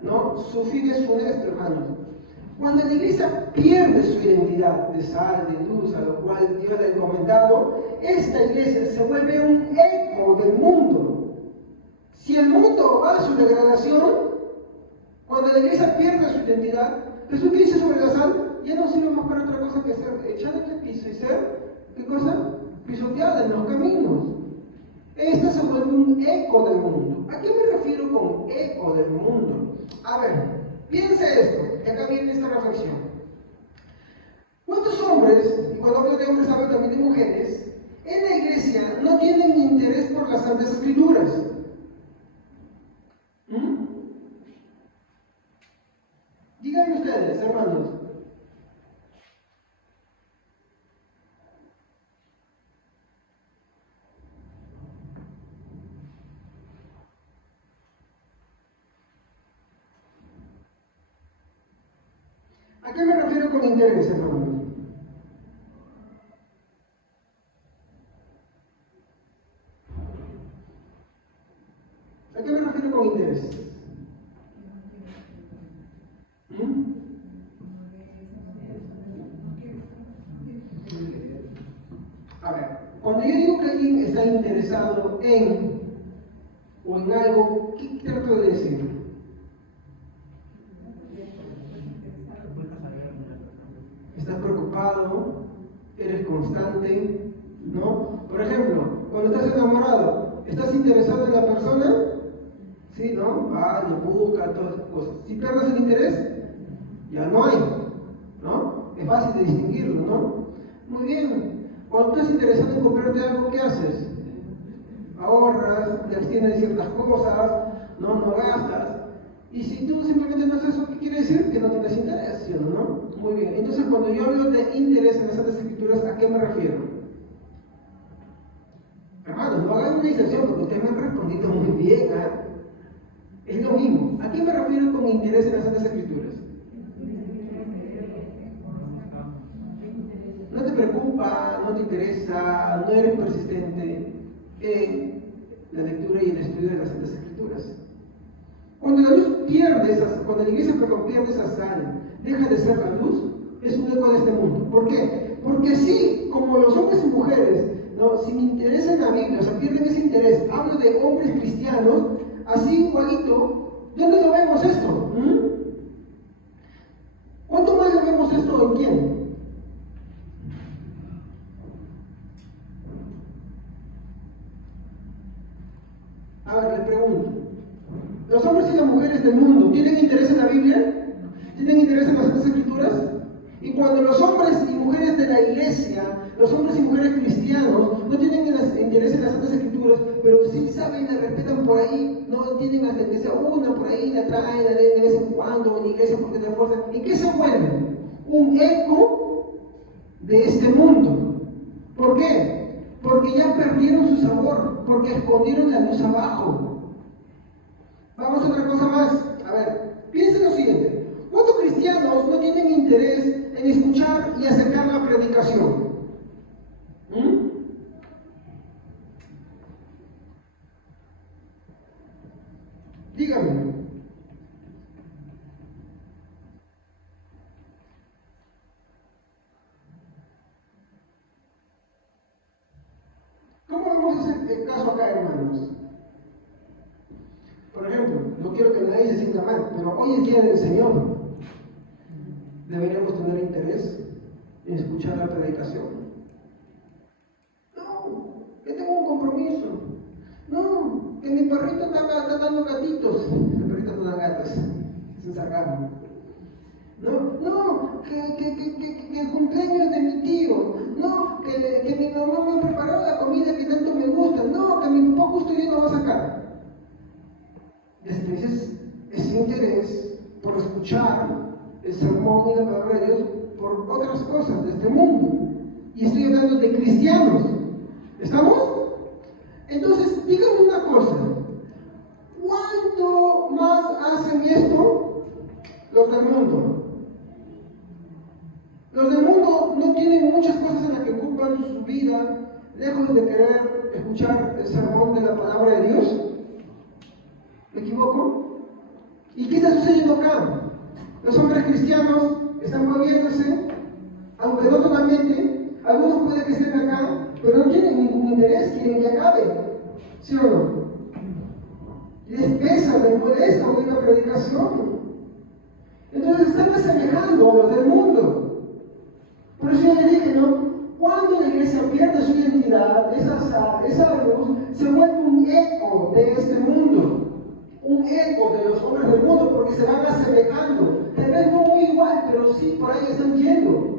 ¿no? Su fin es funesto, hermanos. Cuando la iglesia pierde su identidad de sal, de luz, a lo cual Dios le ha encomendado, esta iglesia se vuelve un eco del mundo. Si el mundo va a su degradación, cuando la iglesia pierde su identidad, Jesús que dice sobre la sal, ya no sirve más para otra cosa que ser echada en el piso y ser, ¿qué cosa? Pisoteada en los caminos. Esta se vuelve un eco del mundo. ¿A qué me refiero con eco del mundo? A ver, piense esto, y acá viene esta reflexión. ¿Cuántos hombres, y cuando hablo de hombres hablo también de mujeres, en la iglesia no tienen interés por las Santas Escrituras? Díganme ustedes, hermanos. ¿A qué me refiero con interés, hermanos? ¿A qué me refiero con interés? A ver, cuando yo digo que alguien está interesado en o en algo, ¿qué trato de decir? Estás preocupado, eres constante, ¿no? Por ejemplo, cuando estás enamorado, ¿estás interesado en la persona? Sí, ¿no? Lo busca, todas esas cosas. Si pierdes el interés, ya no hay, ¿no? Es fácil de distinguirlo, ¿no? Muy bien. Cuando tú estás interesado en comprarte algo, ¿qué haces? Ahorras, te abstienes de ciertas cosas, no gastas. Y si tú simplemente no haces eso, ¿qué quiere decir? Que no tienes interés, ¿sí o no? Muy bien. Entonces, cuando yo hablo de interés en las Santas Escrituras, ¿a qué me refiero? Hermanos, no hagan una distinción porque ustedes me han respondido muy bien, ¿eh? Es lo mismo. ¿A qué me refiero con interés en las Santas Escrituras? No te preocupa, no te interesa, no eres persistente en la lectura y el estudio de las Santas Escrituras. Cuando la luz cuando la iglesia pierde esa sal, deja de ser la luz, es un eco de este mundo. ¿Por qué? Porque así como los hombres y mujeres, ¿no? Si me interesa en la Biblia, o sea, pierden ese interés, hablo de hombres cristianos, así igualito, ¿dónde lo vemos esto? ¿Cuánto más lo vemos esto en quién? A ver, les pregunto. ¿Los hombres y las mujeres del mundo tienen interés en la Biblia? ¿Tienen interés en las Santas Escrituras? Y cuando los hombres y mujeres de la iglesia, los hombres y mujeres cristianos, no tienen interés en las Santas Escrituras, pero sí saben, la respetan por ahí, no tienen hasta que sea una por ahí, la traen, la leen de vez en cuando en la iglesia porque te fuerza. ¿Y qué se vuelven? Un eco de este mundo. ¿Por qué? Porque ya perdieron su sabor, porque escondieron la luz abajo. Vamos a otra cosa más. A ver, piensen lo siguiente. ¿Cuántos cristianos no tienen interés en escuchar y acercar la predicación? Díganme. ¿Cómo vemos ese caso acá, hermanos? Por ejemplo, no quiero que nadie se sienta mal, pero hoy es día del Señor. Deberíamos tener interés en escuchar la predicación. No, que tengo un compromiso. No, que mi perrito está dando gatitos. Mi perrito no da gatos, es un sarcasmo. No, que el cumpleaños de mi tío. No, que mi mamá me ha preparado la comida que tanto me gusta. No, que mi papá justo ya no va a sacar. Después ese interés por escuchar el sermón y la palabra de Dios por otras cosas de este mundo. Y estoy hablando de cristianos. ¿Estamos? Entonces, díganme una cosa. ¿Cuánto más hacen esto los del mundo. Los del mundo no tienen muchas cosas en las que ocupan su vida, lejos de querer escuchar el sermón de la palabra de Dios. ¿Me equivoco? ¿Y qué está sucediendo acá? Los hombres cristianos están moviéndose, aunque no totalmente. Algunos pueden que estén acá, pero no tienen ningún interés, quieren que acabe. ¿Sí o no? Les pesa, les molesta oír la predicación. Entonces están asemejando a los del mundo. Por eso yo les dije, ¿no? Cuando la iglesia pierde su identidad, esa luz se vuelve un eco de este mundo. Un eco de los hombres del mundo, porque se van asemejando. Tal vez no muy igual, pero sí por ahí están yendo.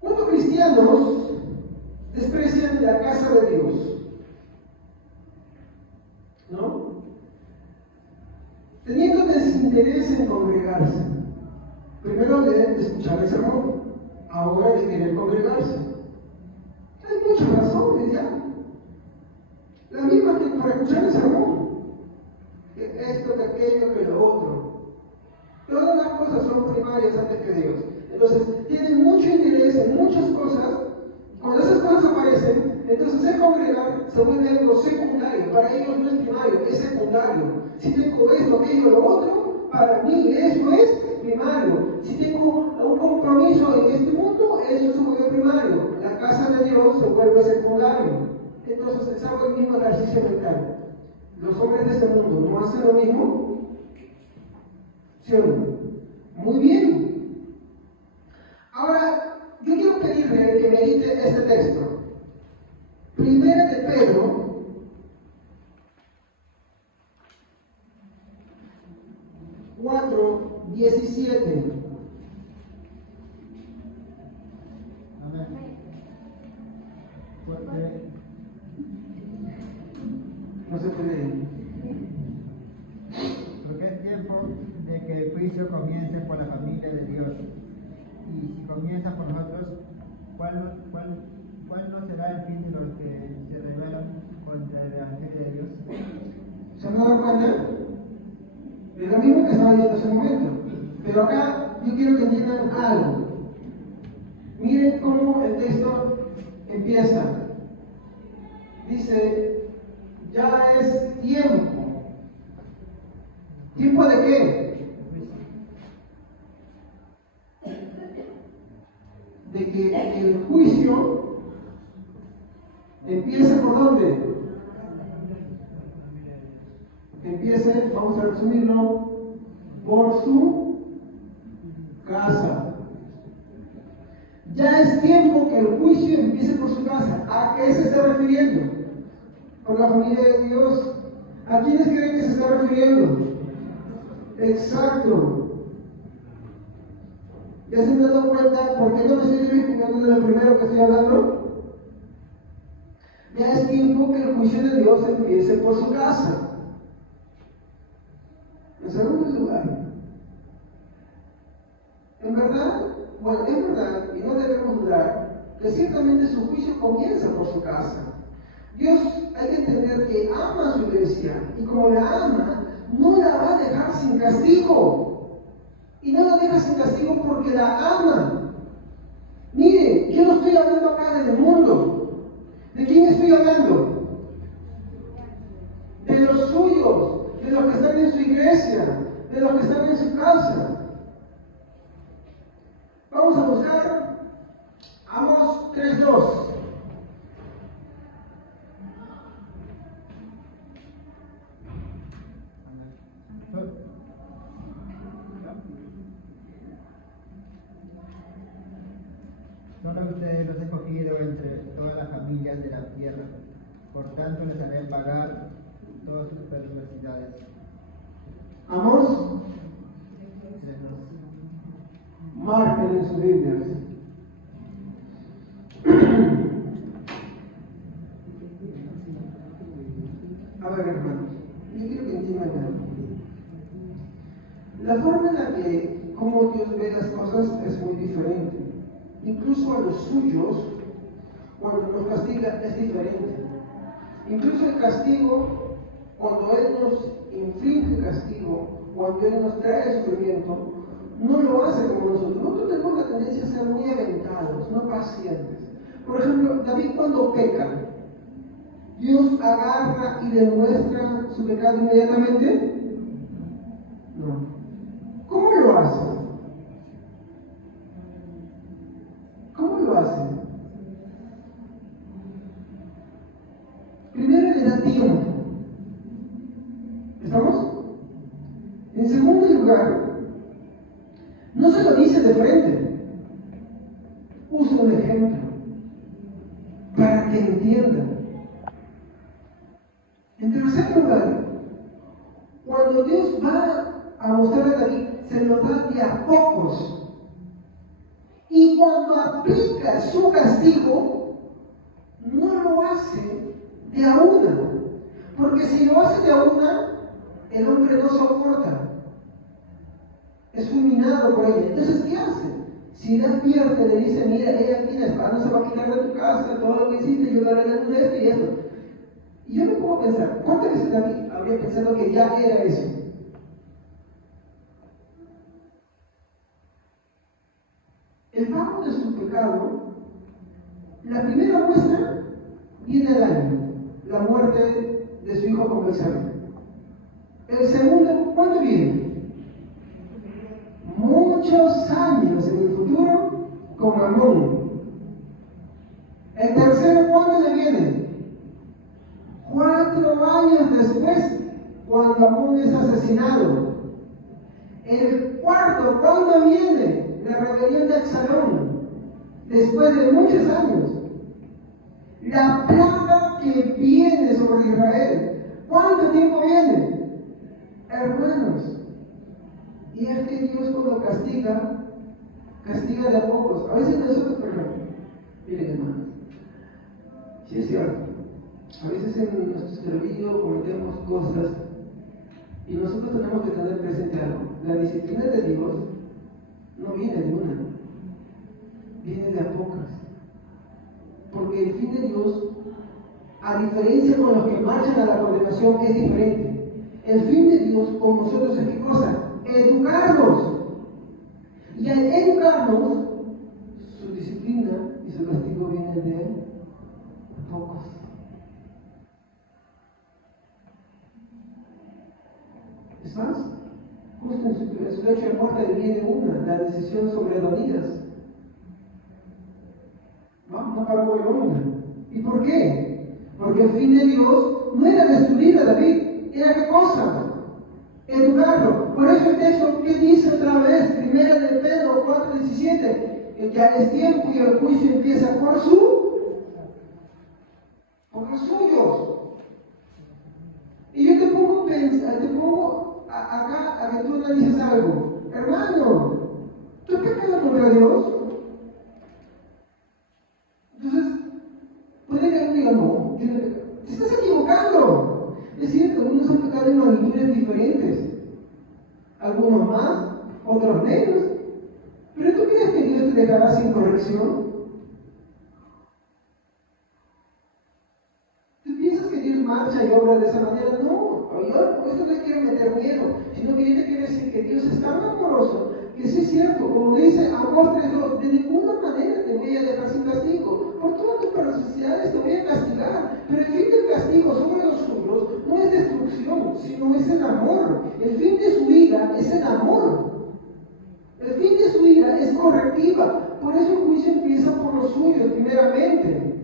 ¿Cuántos cristianos desprecian la casa de Dios? ¿No? Teniendo desinterés en congregarse. Primero de escuchar el sermón, ahora de querer congregarse. Hay muchas razones ya. La misma que para escuchar el sermón. Que esto, que aquello, que lo otro. Todas las cosas son primarias antes que Dios. Entonces, tienen mucho interés en muchas cosas. Cuando esas cosas aparecen, entonces el congregar se vuelve algo secundario. Para ellos no es primario, es secundario. Si tengo esto, aquello, lo otro, para mí eso es primario. Si tengo un compromiso en este mundo, eso se vuelve primario. La casa de Dios se vuelve secundario. Entonces es algo el mismo ejercicio mental. Los hombres de este mundo no hacen lo mismo. ¿Sí o no? Muy bien. Ahora, yo quiero pedirle que medite este texto. Primera de Pedro 4:17. Amén. No se puede. Porque es tiempo de que el juicio comience por la familia de Dios. Y si comienza por nosotros, ¿cuál no será el fin de los que se rebelan contra el Evangelio de Dios? ¿Se han dado cuenta? Es lo mismo que estaba diciendo hace un momento. Pero acá yo quiero que entiendan algo. Miren cómo el texto empieza. Dice, ya es tiempo. ¿Tiempo de qué? De que el juicio empiece por dónde? Que empiece, vamos a resumirlo, por su casa. Ya es tiempo que el juicio empiece por su casa. ¿A qué se está refiriendo? Por la familia de Dios. ¿A quiénes creen que se está refiriendo? Exacto. ¿Ya se han dado cuenta por qué no me estoy refiriendo en el primero que estoy hablando? Ya es tiempo que el juicio de Dios empiece por su casa. En segundo lugar, en verdad, bueno, es verdad, y no debemos dudar, que ciertamente su juicio comienza por su casa. Dios hay que entender que ama a su iglesia, y como la ama, no la va a dejar sin castigo. Y no la deja sin castigo porque la ama. Miren, yo no estoy hablando acá del mundo. ¿De quién estoy hablando? De los suyos, de los que están en su iglesia, de los que están en su casa. Vamos a buscar Amós 3:2. Solo ustedes los he escogido entre todas las familias de la tierra, por tanto les haré pagar todas sus perversidades. Amós, marquen en sus Biblias. A ver, hermanos, yo quiero que entiendan algo. La forma en la que, como Dios ve las cosas es muy diferente. Incluso a los suyos, cuando nos castiga, es diferente. Incluso el castigo cuando Él nos inflige castigo, cuando Él nos trae sufrimiento, no lo hace como nosotros. Nosotros tenemos la tendencia a ser muy aventados, no pacientes. Por ejemplo, David cuando peca, ¿Dios agarra y demuestra su pecado inmediatamente? No. ¿Cómo lo hace? ¿Cómo lo hace? Primero le da tiempo. ¿Estamos? En segundo lugar, no se lo dice de frente. Usa un ejemplo para que entiendan. En tercer lugar, cuando Dios va a mostrar a David, se lo da de a pocos. Y cuando aplica su castigo, no lo hace de a una. Porque si lo hace de a una, el hombre no soporta. Es fulminado por ella. Entonces, ¿qué hace? Si le advierte, le dice, mira, aquí la espada no se va a quitar de tu casa, todo lo que hiciste, yo daré la luz de esto y esto. Y yo me pongo a pensar, ¿cuántas veces David habría pensado que ya era eso? El pago de su pecado, la primera muestra viene al año, la muerte de su hijo con Betsabé. El segundo, ¿cuándo viene? Muchos años en el futuro con Amón. El tercero, ¿cuándo le viene? 4 años después, cuando Amón es asesinado. El cuarto, ¿cuándo viene? La rebelión de Absalón, después de muchos años. La plaga que viene sobre Israel, ¿cuánto tiempo viene? Hermanos, y es que Dios cuando castiga, castiga de a pocos. A veces nosotros, perdón, miren hermanos, sí es cierto, a veces en nuestro servicio cometemos cosas y nosotros tenemos que tener presente algo. La disciplina de Dios no viene de una, viene de a pocas. Porque el fin de Dios, a diferencia con los que marchan a la condenación, es diferente. El fin de Dios con nosotros es ¿qué cosa? Educarnos. Y al educarnos, su disciplina y su castigo vienen de pocos. ¿Es más? Justo en su lecho de muerte le viene una, la decisión sobre Adonías. No pagó el hombre. ¿Y por qué? Porque el fin de Dios no era destruir a David, era ¿qué cosa? Educarlo. Por eso el texto que dice otra vez, primera de Pedro 4:17, que ya es tiempo y el juicio empieza por los suyos. Y yo te pongo acá a que tú analices algo. Hermano, ¿tú has pecado contra Dios? Entonces, puede que alguien diga, no, yo no he pecado. Te estás equivocando. Es cierto, algunos han pecado en magnitudes diferentes. Algunos más, otros menos. Pero ¿tú crees que Dios te dejará sin corrección? ¿Tú piensas que Dios marcha y obra de esa manera? No, yo esto no le quiero meter miedo, sino que yo te quiero decir que Dios es tan amoroso que sí es cierto, como dice Amós 3:2, de ninguna manera te voy a dejar sin castigo. Por todas tus necesidades te voy a castigar. Pero el fin del castigo sobre nosotros no es destrucción, sino es el amor. El fin de su ira es el amor. El fin de su ira es correctiva. Por eso el juicio empieza por los suyos, primeramente.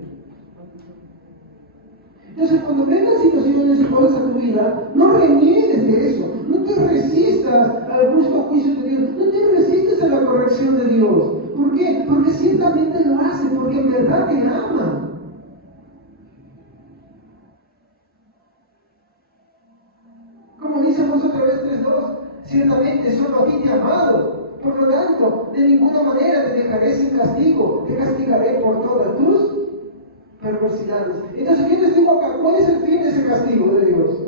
Entonces, cuando vengan situaciones y cosas a tu vida, no reniegues de eso. No te resistas al justo juicio de Dios. No te resistas a la corrección de Dios. ¿Por qué? Porque ciertamente lo hace, porque en verdad te ama. Como dice otra vez 3:2, ciertamente solo a ti te he amado. Por lo tanto, de ninguna manera te dejaré sin castigo. Te castigaré por todas tus perversidades. Entonces, ¿qué les digo acá? ¿Cuál es el fin de ese castigo de Dios?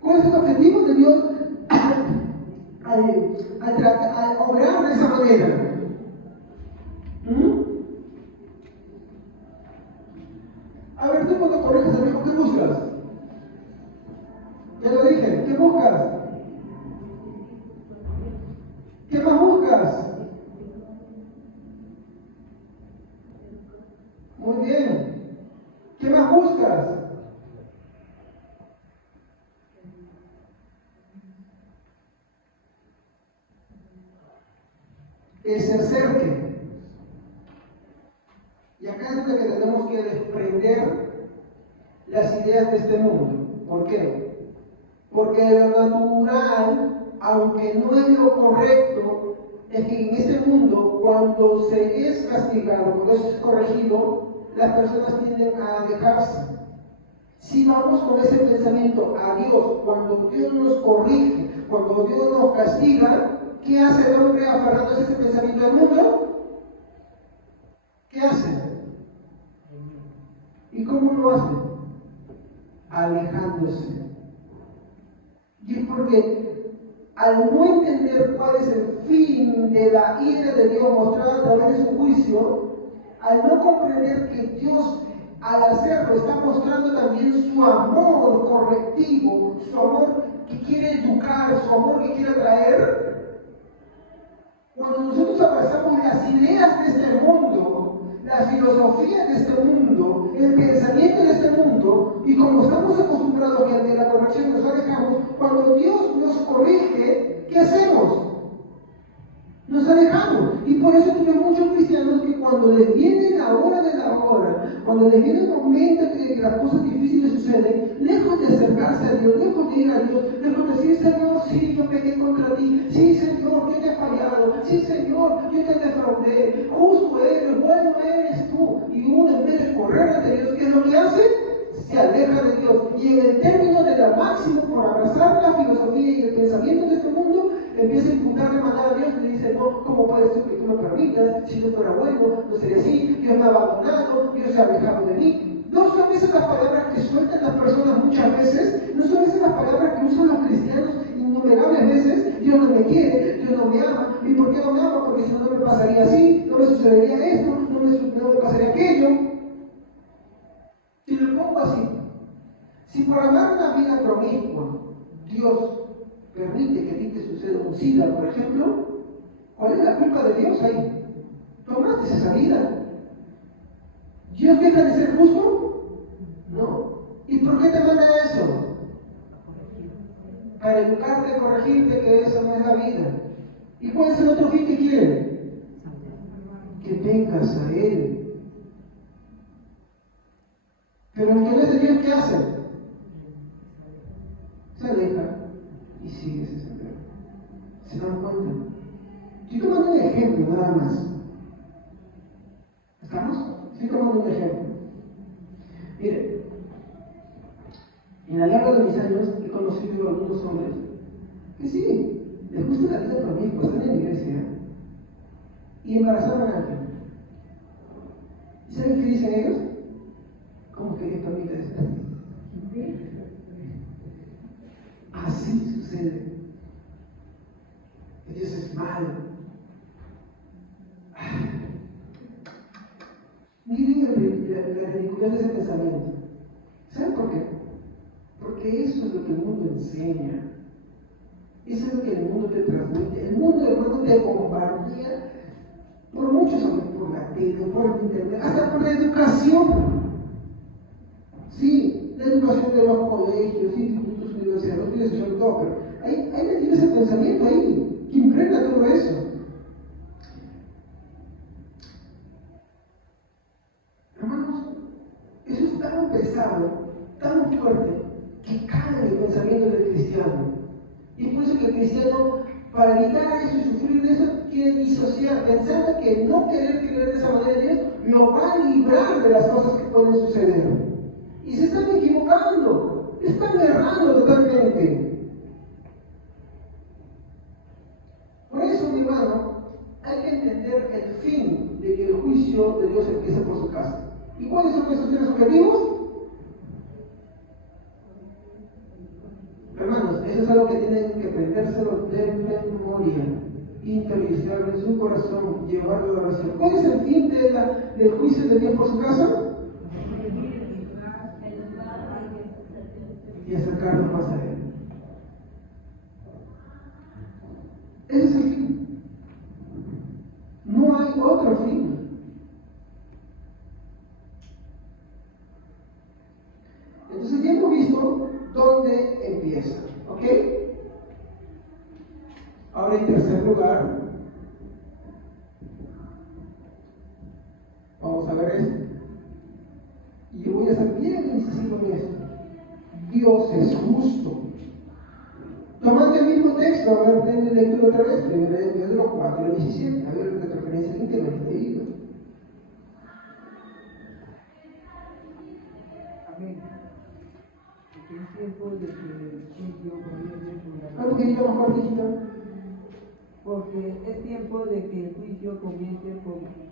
¿Cuál es el objetivo de Dios al obrar de esa manera? A ver, tú cuando corriges al hijo, ¿qué buscas? bien. ¿Qué más buscas? Que se acerque. Y acá es donde tenemos que desprender las ideas de este mundo. ¿Por qué? Porque lo natural, aunque no es lo correcto, es que en este mundo, cuando se es castigado, cuando es corregido, las personas tienden a alejarse. Si vamos con ese pensamiento a Dios, cuando Dios nos corrige, cuando Dios nos castiga, ¿qué hace el hombre aferrándose a ese pensamiento del mundo? ¿Qué hace? ¿Y cómo lo hace? Alejándose. Y es porque al no entender cuál es el fin de la ira de Dios mostrada a través de su juicio, al no comprender que Dios al hacerlo está mostrando también su amor correctivo, su amor que quiere educar, su amor que quiere atraer, cuando nosotros abrazamos las ideas de este mundo, la filosofía de este mundo, el pensamiento de este mundo, y como estamos acostumbrados que ante la corrección nos alejamos, cuando Dios nos corrige, ¿qué hacemos? Nos alejamos. Y por eso tuve muchos cristianos que cuando les viene la hora de la hora, cuando les viene el momento en que las cosas difíciles suceden, lejos de acercarse a Dios, lejos de ir a Dios, lejos de decir, Señor, sí, yo pequé contra ti, sí, Señor, yo te he fallado, sí, Señor, yo te defraudé, justo eres, bueno eres tú. Y uno en vez de correr ante Dios, ¿qué es lo que hace? Se aleja de Dios. Y en el término de la máxima, por abrazar la filosofía y el pensamiento de este mundo, empieza a imputarle maldad a Dios y le dice, no, ¿cómo puedes ser que tú me permitas? Si no fuera bueno, no sería así, Dios me ha abandonado, Dios se ha alejado de mí. No son esas las palabras que sueltan las personas muchas veces, no son esas las palabras que usan los cristianos innumerables veces, Dios no me quiere, Dios no me ama, ¿y por qué no me ama? Porque si no, no me pasaría así, no me sucedería esto, no me pasaría aquello. Si lo pongo así, si por amar una vida promiscua, Dios permite que a ti te suceda un SIDA, por ejemplo, ¿cuál es la culpa de Dios ahí? ¿Tomaste esa vida? ¿Dios deja de ser justo? No. ¿Y por qué te manda eso? Para educarte, corregirte, que eso no es la vida. ¿Y cuál es el otro fin que quiere? Que vengas a Él. Pero el que no es de Dios, ¿qué hace? Se aleja y sigue ese sendero. ¿Se dan cuenta? Estoy tomando un ejemplo nada más. ¿Estamos? Estoy tomando un ejemplo. Mire, en lo largo de mis años he conocido a algunos hombres que sí, les gusta la vida promiscua, están en la iglesia y embarazaron a alguien. ¿Y saben qué dicen ellos? ¿Cómo que Dios permite eso? Así sucede. Dios es malo. Miren la ridiculez de ese pensamiento. ¿Saben por qué? Porque eso es lo que el mundo enseña. Eso es lo que el mundo te transmite. El mundo, hermano, te bombardea por muchos hombres, por la tele, por el internet, hasta por la educación. Sí, la educación de los colegios, institutos, universidades, no estoy diciendo todo, pero ahí tienes ese pensamiento ahí, que impregna todo eso. Hermanos, eso es tan pesado, tan fuerte, que cae el pensamiento del cristiano. Y es por eso que el cristiano, para evitar eso y sufrir de eso, quiere disociar, pensando que no querer creer de esa manera de Dios lo va a librar de las cosas que pueden suceder. Y se están equivocando, están errando totalmente. Por eso, mi hermano, hay que entender el fin de que el juicio de Dios empiece por su casa. ¿Y cuáles son esos tres objetivos? Hermanos, eso es algo que tienen que aprendérselo de memoria, interiorizarlo en su corazón, llevarlo a la oración. ¿Cuál es el fin del juicio de Dios por su casa? Y acercarnos más a Él. Ese es el fin. No hay otro fin. Entonces ya hemos visto dónde empieza, ¿ok? Ahora en tercer lugar, vamos a ver esto. Y yo voy a ser bien incisivo en esto. Dios es justo. Tomando el mismo texto, a ver, denle lectura otra vez, Pedro 4:17, a ver, de referencia que lo he leído. Amén. Porque es tiempo de que el juicio comience con la ¿Algo que diga mejor, hijita? Porque es tiempo de que el juicio comience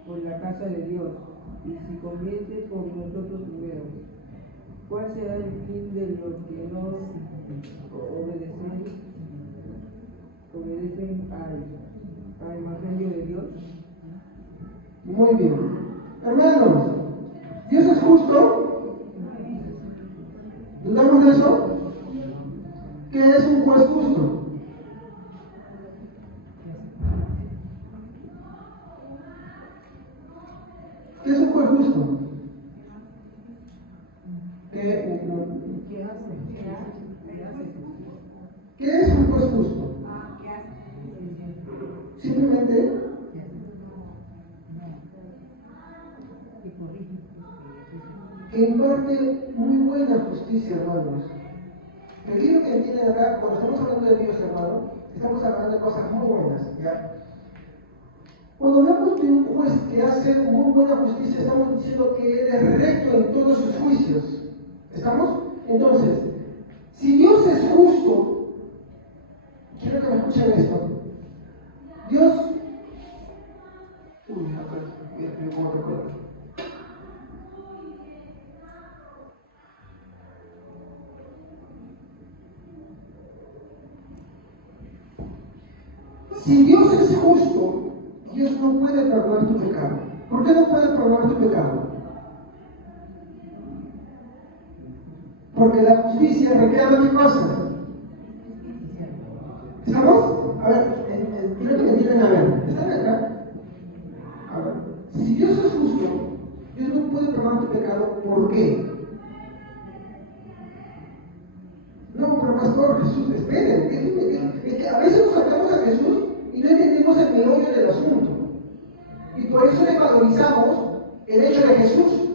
por la casa de Dios, y si comience por nosotros primero, ¿cuál será el fin de los que no obedecen al Evangelio de Dios? Muy bien. Hermanos, ¿Dios es justo? ¿Dudamos de eso? ¿Qué es un juez justo? ¿Qué es un juez justo? ¿Qué es un juez justo? Simplemente que imparte muy buena justicia, hermanos. Pero quiero que entiendan acá, cuando estamos hablando de Dios, hermano, estamos hablando de cosas muy buenas, ¿ya? Cuando hablamos de un juez que hace muy buena justicia, estamos diciendo que Él es recto en todos sus juicios. ¿Estamos? Entonces, si Dios es justo, quiero que me escuchen esto. Dios... Uy, acá voy a escribir con otro color. Si Dios es justo, Dios no puede perdonar tu pecado. ¿Por qué no puede perdonar tu pecado? Porque la justicia reclama qué cosa. ¿Estamos? A ver, quiero que me entiendan, a ver, ¿están acá? A ver, si Dios es justo, Dios no puede perdonar tu pecado, ¿por qué? No, pero pastor, Jesús, esperen, es que a veces nos sacamos a Jesús y no entendemos el meollo del asunto. Y por eso le valorizamos el hecho de Jesús.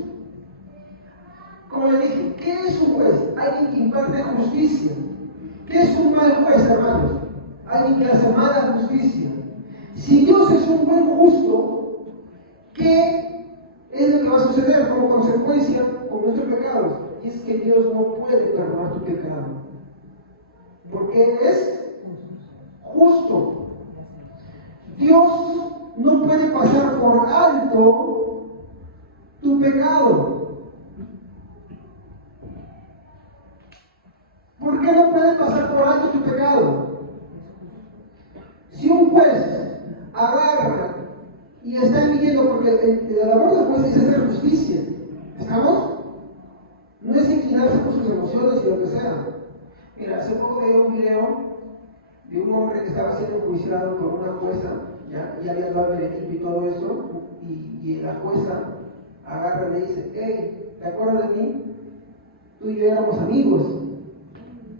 Como le dije, ¿qué es un juez? Alguien que imparte justicia. ¿Qué es un mal juez, hermanos? Alguien que hace mala justicia. Si Dios es un buen justo, ¿qué es lo que va a suceder como consecuencia con nuestros pecados? Y es que Dios no puede perdonar tu pecado. Porque Él es justo. Dios no puede pasar por alto tu pecado. ¿Por qué no puede pasar por alto tu pecado? Si un juez agarra y está midiendo, porque la labor del juez es hacer justicia, ¿estamos? No es inclinarse por sus emociones y lo que sea. Mira, hace poco veía un video de un hombre que estaba siendo enjuiciado por una jueza, ya había dado el veredicto y todo eso, y la jueza agarra y le dice: hey, ¿te acuerdas de mí? Tú y yo éramos amigos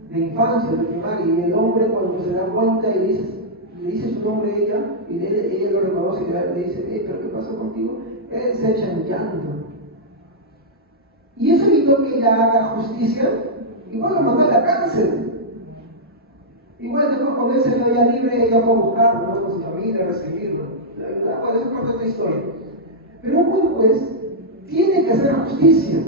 de infancia, de primaria, y el hombre cuando se da cuenta y le dice su nombre a ella, y ella lo reconoce y le dice: hey, ¿pero qué pasó contigo? Él se echa en llanto. Y eso evitó que ella haga justicia, igual lo mandó a la cárcel. Igual después cuando él se vio ya libre, ella fue a buscarlo, ¿no? Con su familia, a recibirlo. Bueno, eso es parte de otra historia. Pero un buen juez tiene que hacer justicia.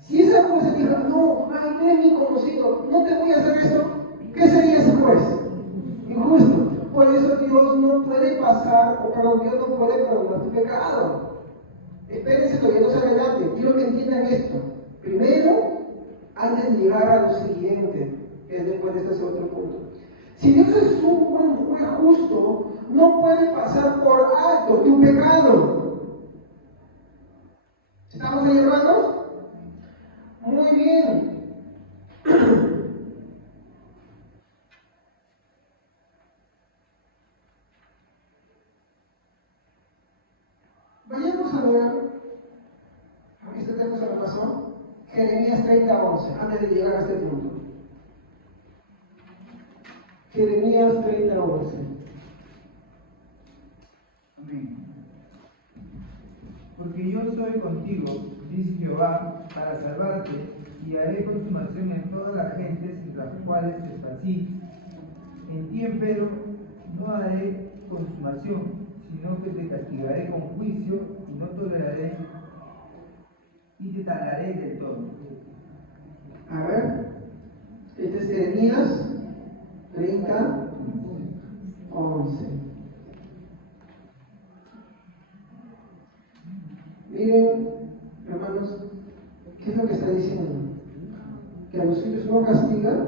Si esa jueza dijo: no, no es mi conocido, no te voy a hacer esto, ¿qué sería ese juez? Injusto. Por eso Dios no puede pasar, o perdón, Dios no puede perdonar tu pecado. Espérense, todavía no se adelante. Quiero que entiendan esto. Primero, antes de llegar a lo siguiente, que es después de este otro punto. Si Dios es un buen juez justo, no puede pasar por alto tu pecado. ¿Estamos ahí, hermanos? Muy bien. Vayamos a ver, este tema se me pasó, Jeremías 30:11, antes de llegar a este punto. Jeremías 30:11. Amén. Porque yo soy contigo, dice Jehová, para salvarte, y haré consumación en todas las gentes entre las cuales te esparcí. En ti, empero, no haré consumación, sino que te castigaré con juicio y no toleraré y te talaré del todo. A ver, este es Jeremías 30:11. Miren, hermanos, ¿qué es lo que está diciendo? Que a los suyos no castiga.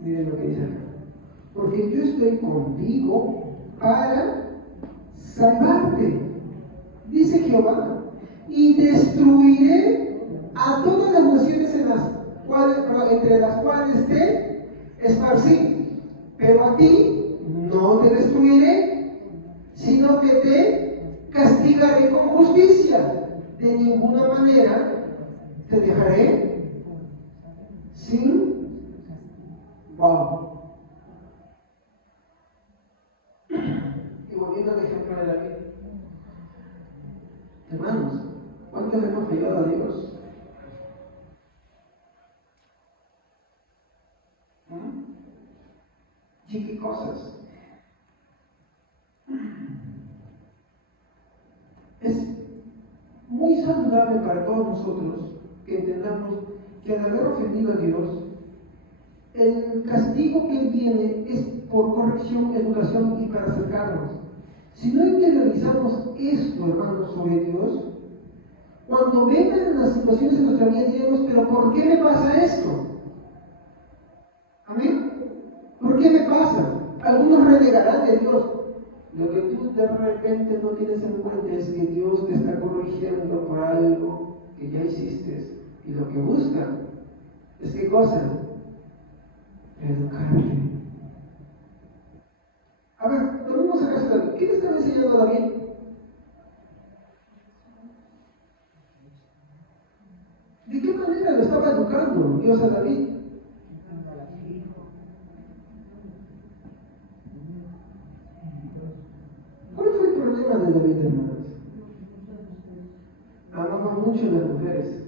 Miren lo que dice acá. Porque yo estoy contigo para salvarte, dice Jehová, y destruiré a todas las naciones entre las cuales te esparcí, pero a ti no te destruiré, sino que te castigaré con justicia. De ninguna manera te dejaré sin... Wow. Y volviendo al ejemplo de David, hermanos, ¿cuántos hemos fallado a Dios? ¿Y qué cosas? Es muy saludable para todos nosotros que entendamos que al haber ofendido a Dios, el castigo que viene es por corrección, educación y para acercarnos. Si no interiorizamos esto, hermanos, sobre Dios, cuando vengan las situaciones en nuestra vida diremos, pero ¿por qué me pasa esto? ¿Amén? ¿Por qué me pasa? Algunos renegarán de Dios. Lo que tú de repente no tienes en cuenta es que Dios te está corrigiendo por algo que ya hiciste. Y lo que busca es ¿qué cosa? Educarte. A ver, tomemos el caso de David. ¿Qué le estaba enseñando a David? ¿De qué manera lo estaba educando Dios a David? ¿Cuál fue el problema de David, hermanos? Amaba mucho a las mujeres.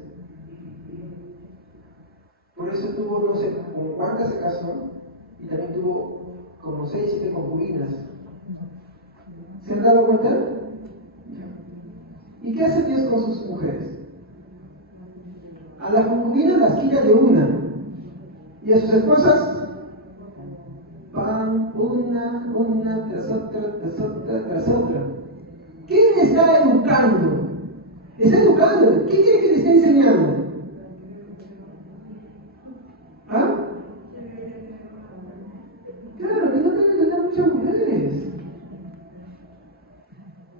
Por eso tuvo, no sé con cuántas se casó, y también tuvo como 6, 7 concubinas. ¿Se han dado cuenta? ¿Y qué hace Dios con sus mujeres? A las concubinas las quita de una, y a sus esposas van una tras otra. ¿Qué le está educando? ¿Está educando? ¿Qué quiere que le esté enseñando? ¿Ah? Claro, que no debe tener muchas mujeres.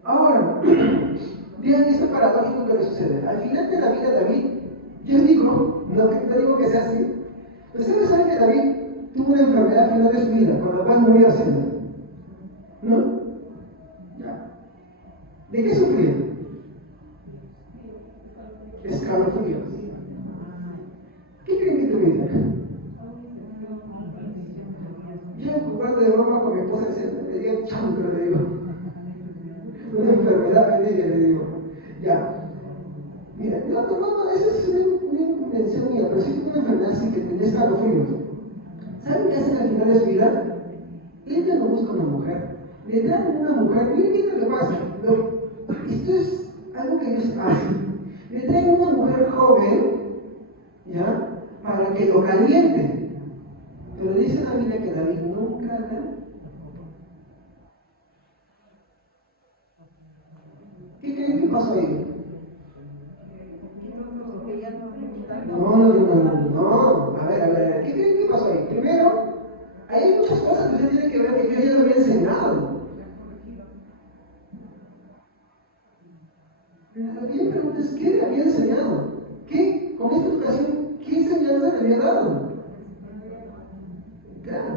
Ahora, vean esto paradójico que le sucede. Al final de la vida de David, yo digo, no digo que sea así, ustedes saben que David tuvo una enfermedad al final de su vida, con lo cual murió haciendo. ¿No? Ya. ¿De qué sufría? Escalofríos. ¿Qué creen que tuviera? Yo jugando de broma con mi esposa le digo chancro, le digo. Una enfermedad venérea, le digo. Ya. Mira, no, eso es una invención mía, pero si tuvo una enfermedad así que tenía escalofríos. ¿Saben qué hacen al final de su vida? Él ya no busca una mujer. Le traen una mujer, miren qué es lo que pasa. Esto es algo que ellos hacen. Le traen una mujer joven, ¿ya? Para que lo caliente. Pero dice la Biblia que David nunca da. ¿Qué creen que pasó ahí? No. A ver. ¿Qué creen que pasó ahí? Primero, hay muchas cosas que usted tiene que ver que yo ya lo había enseñado. La primera pregunta es, ¿qué le había enseñado? ¿Qué? Con esta educación, ¿qué enseñanza le había dado? Claro.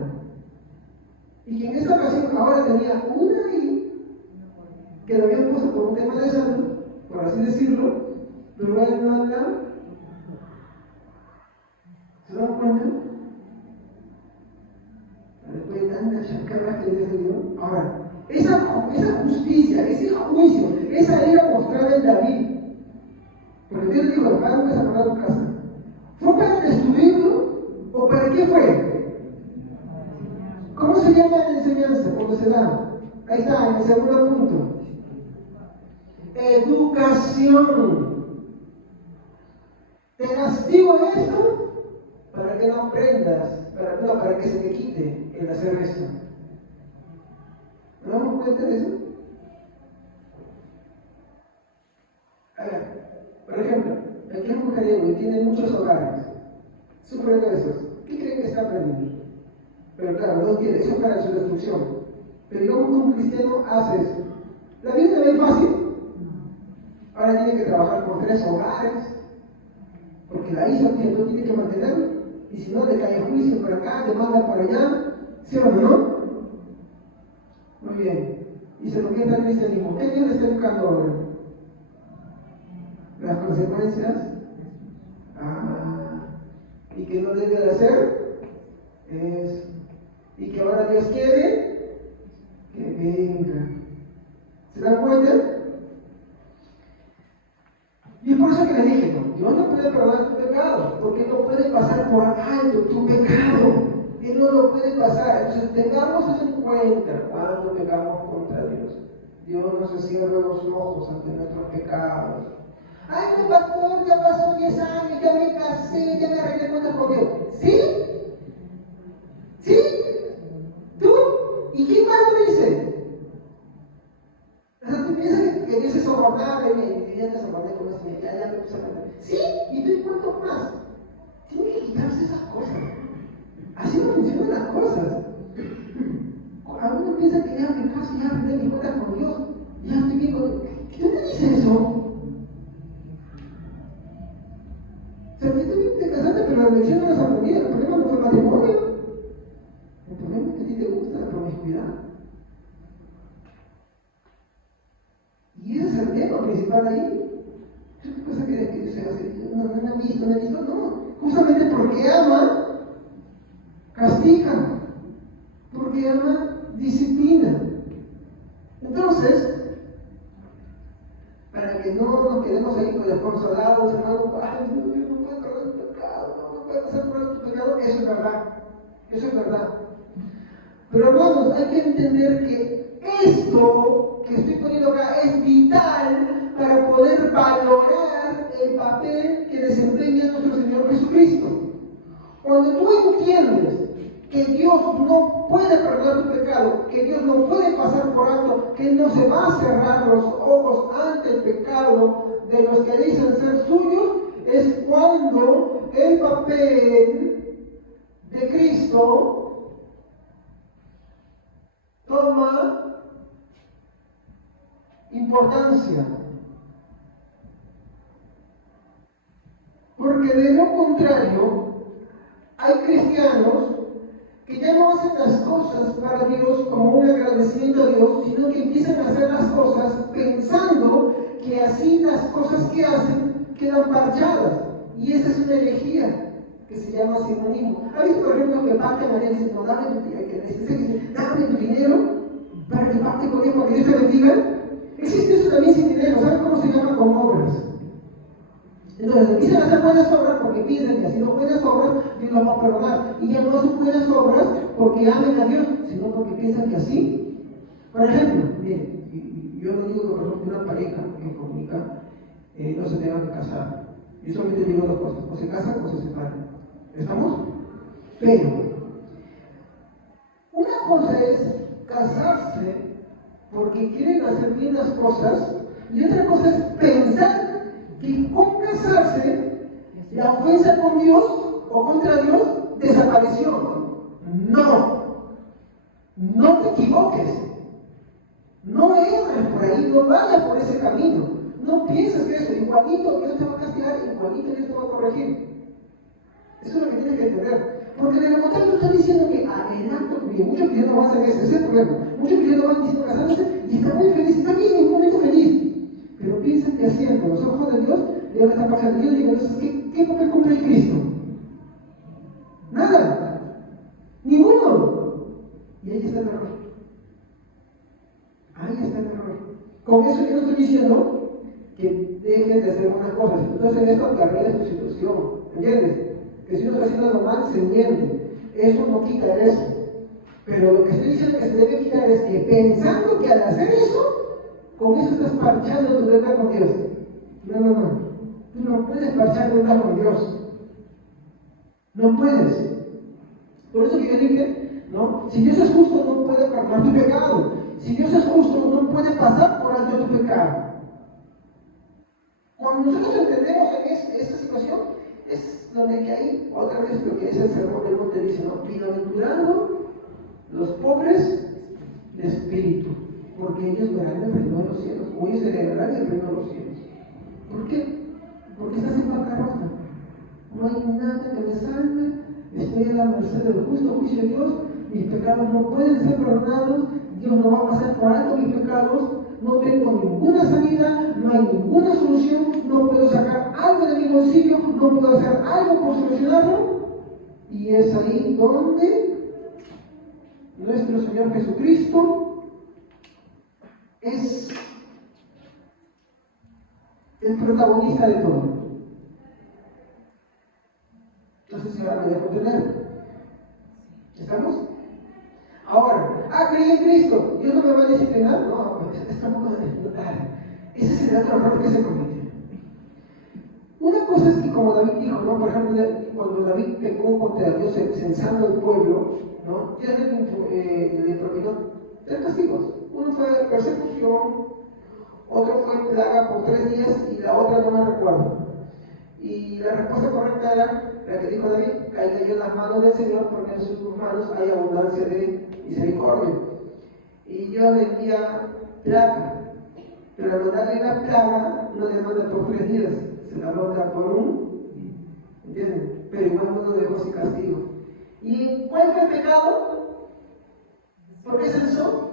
y que en esta ocasión ahora tenía una ahí que lo habían puesto por un tema de salud, por así decirlo, pero él no anda. ¿Se dan cuenta? Después de tanta chacarra que les dio. Ahora, esa justicia, ese juicio, esa ira mostrada en David, porque Dios dijo, no vas a guardar tu casa, ¿fue para destruirlo o para qué fue? ¿Cómo se llama la enseñanza cuando se da? Ahí está, en el segundo punto. Educación. Te castigo esto para que no aprendas, para que se te quite el hacer esto. ¿No damos cuenta de eso? A ver, por ejemplo, aquí es un mujeriego y tiene muchos hogares, sufre de esos. ¿Qué creen que está aprendiendo? Pero claro, no quiere, eso es para su destrucción. Pero digamos que un cristiano hace eso. La vida no es fácil. Ahora tiene que trabajar por 3 hogares, porque la hija no tiene que mantenerlo, y si no le cae juicio por acá, le manda por allá, ¿sí o no? Muy bien. Y se lo pierde al cristianismo. ¿Qué Dios le está educando ahora? Las consecuencias. ¿Y qué no debe de hacer? Y que ahora Dios quiere que venga. ¿Se dan cuenta? Y es por eso que le dije, no, Dios no puede perdonar tu pecado, porque Él no puede pasar por alto tu pecado. Él no lo puede pasar. Entonces tengamos eso en cuenta cuando pecamos contra Dios. Dios no se cierra los ojos ante nuestros pecados. Ay, mi pastor, ya pasó 10 años, ya me casé, ya me arreglé cuentas con Dios. ¿Sí? ¿Sí? ¿Tú? ¿Y quién más lo dice? ¿Tú piensas que Dios es soportable? Ya te soporté con eso, ya me puse a aprender. ¿Sí? ¿Y tú y cuántos más? Tienen que quitarse esas cosas. Así no funcionan las cosas. Algunos piensan que ya me caso, ya arreglé mis cuentas con Dios, ya estoy bien con Dios. ¿Quién te dice eso? O sea, tú te casaste, pero la lección no las aprendí. El problema no fue el matrimonio. El problema es que a ti te gusta la promiscuidad. Y ese es el tema principal ahí. ¿Qué cosa quieres que se hace? No he visto, no. Justamente porque ama, castiga. Porque ama, disciplina. Entonces, para que no nos quedemos ahí con los consolados, hermano, ay, Dios no puede perdonar tu pecado, no puede pasar por tu pecado, eso es verdad. Eso es verdad. Pero hermanos, hay que entender que esto que estoy poniendo acá es vital para poder valorar el papel que desempeña nuestro Señor Jesucristo. Cuando tú entiendes que Dios no puede perdonar tu pecado, que Dios no puede pasar por alto, que Él no se va a cerrar los ojos ante el pecado de los que dicen ser suyos, es cuando el papel de Cristo toma importancia. Porque de lo contrario, hay cristianos que ya no hacen las cosas para Dios como un agradecimiento a Dios, sino que empiezan a hacer las cosas pensando que así las cosas que hacen quedan parchadas. Y esa es una herejía que se llama sinonismo. ¿Has visto, por ejemplo, que parte de María dice, no, dame tu dinero para que parte con Dios, para que Dios te bendiga? Existe eso también sin dinero. ¿Saben cómo se llama? Con obras. Entonces empiezan a hacer buenas obras porque piensan que haciendo buenas obras Dios los va a perdonar. Y ya no hacen buenas obras porque amen a Dios, sino porque piensan que así. Por ejemplo, miren, yo no digo que por ejemplo una pareja que comunica no se tenga que casar. Yo solamente digo dos cosas, o se casan o se separan. ¿Estamos? Pero una cosa es casarse porque quieren hacer bien las cosas y otra cosa es pensar que con casarse la ofensa con Dios o contra Dios desapareció. No te equivoques, no entres por ahí, no vayas por ese camino, no pienses que eso, igualito Dios te va a castigar, igualito Dios te va a corregir. Eso es lo que tienes que entender, porque de lo contrario tú estás diciendo que el acto, porque muchos cristianos no hacen eso, ese es el problema. Muchos cristianos van diciendo casándose y están muy felices, están bien en un momento feliz. Pero piensan que haciendo los ojos de Dios, Dios está pasando. Yo digo, entonces, ¿qué papel cumple el Cristo? Nada. Ninguno. Y ahí está el error. Ahí está el error. Con eso yo no estoy diciendo que dejen de hacer unas cosas. Entonces en esto arregla su situación. ¿Entiendes? Que si uno está haciendo algo mal, se miente. Eso no quita eso. Pero lo que estoy diciendo que se debe quitar es que pensando que al hacer eso, con eso estás parchando tu deuda con Dios. No. Tú no puedes parchar deuda con Dios. No puedes. Por eso que yo dije, ¿no? Si Dios es justo, no puede perdonar tu pecado. Si Dios es justo, no puede pasar por alto tu pecado. Cuando nosotros entendemos en esta situación, es donde que hay, otra vez lo que es el sermón del monte, dice, ¿no? Bienaventurando los pobres de espíritu, porque ellos verán el reino de los cielos, o ellos heredarán el reino de los cielos. ¿Por qué? Porque estás en bancarrota. No hay nada que me salve, estoy a la merced del justo juicio de Dios, mis pecados no pueden ser perdonados, Dios no va a pasar por alto mis pecados, no tengo ninguna salida, no hay ninguna solución, no puedo sacar algo de mi bolsillo, no puedo hacer algo por solucionarlo. Y es ahí donde nuestro Señor Jesucristo es el protagonista de todo. No sé si ahora me dejo entender. ¿Estamos? Ahora, creí en Cristo, Dios no me va a disciplinar. No, ese es el otro error que se comete. Una cosa es que, como David dijo, ¿no? Por ejemplo, cuando David pecó contra Dios censando al pueblo, ¿no? Dios le propinó 3 castigos. Uno fue persecución, otro fue plaga por 3 días y la otra no me recuerdo. Y la respuesta correcta era la que dijo David: caiga yo en las manos del Señor, porque en sus manos hay abundancia de misericordia. Y Dios le envía plaga, pero al darle la plaga no le manda por 3 días, se la manda por 1, ¿entienden? Pero igual no lo dejó sin castigo. ¿Y cuál fue el pecado? ¿Por qué censó?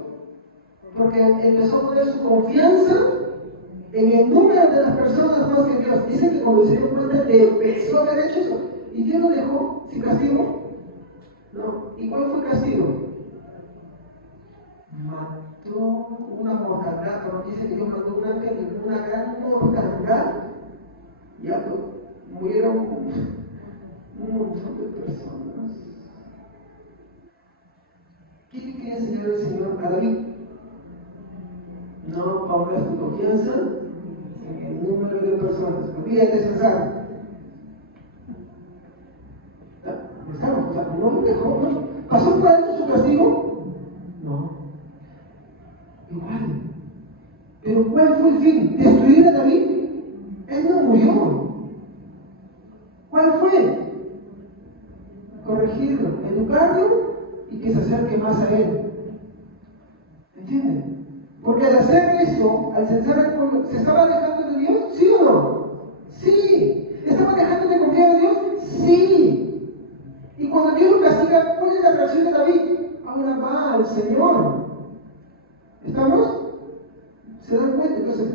Porque empezó a poner su confianza en el número de las personas más que Dios. Dice que cuando se dio cuenta empezó a haber hecho eso. ¿Y Dios lo dejó sin castigo? No. ¿Y cuál fue el castigo? Mató una mortandad, pero dice que Dios mandó un ángel de una gran mortandad. Ya murieron un montón de personas. ¿Qué le quería enseñar el Señor a David? No pongas tu confianza en el número de personas. Olvídate de censar. ¿Estamos? O sea, no lo dejó, ¿no? ¿Pasó por alto su castigo? No. Igual. Pero ¿cuál fue el fin? ¿Destruir a David? Él no murió. ¿Cuál fue? Corregirlo, educarlo y que se acerque más a él. ¿Entienden? Porque al hacer eso, al censar al pueblo, ¿se estaba alejando de Dios? ¿Sí o no? Sí. ¿Estaba dejando de confiar en Dios? Sí. Y cuando Dios lo castiga, ¿cuál es la reacción de David? Ahora va al Señor. ¿Estamos? ¿Se dan cuenta? Entonces,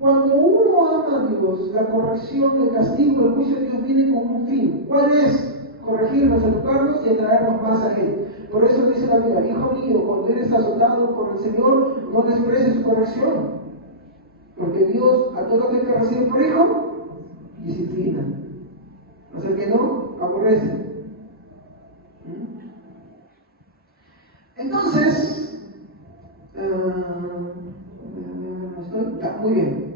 cuando uno ama a Dios, la corrección, el castigo, el juicio de Dios viene con un fin. ¿Cuál es? Corregirnos, educarnos y atraernos más a Él. Por eso dice la Biblia: hijo mío, cuando eres azotado por el Señor, no desprecies su corrección. Porque Dios, a todo aquel que recibe por hijo, disciplina. O sea que no, aborrece. Entonces, muy bien.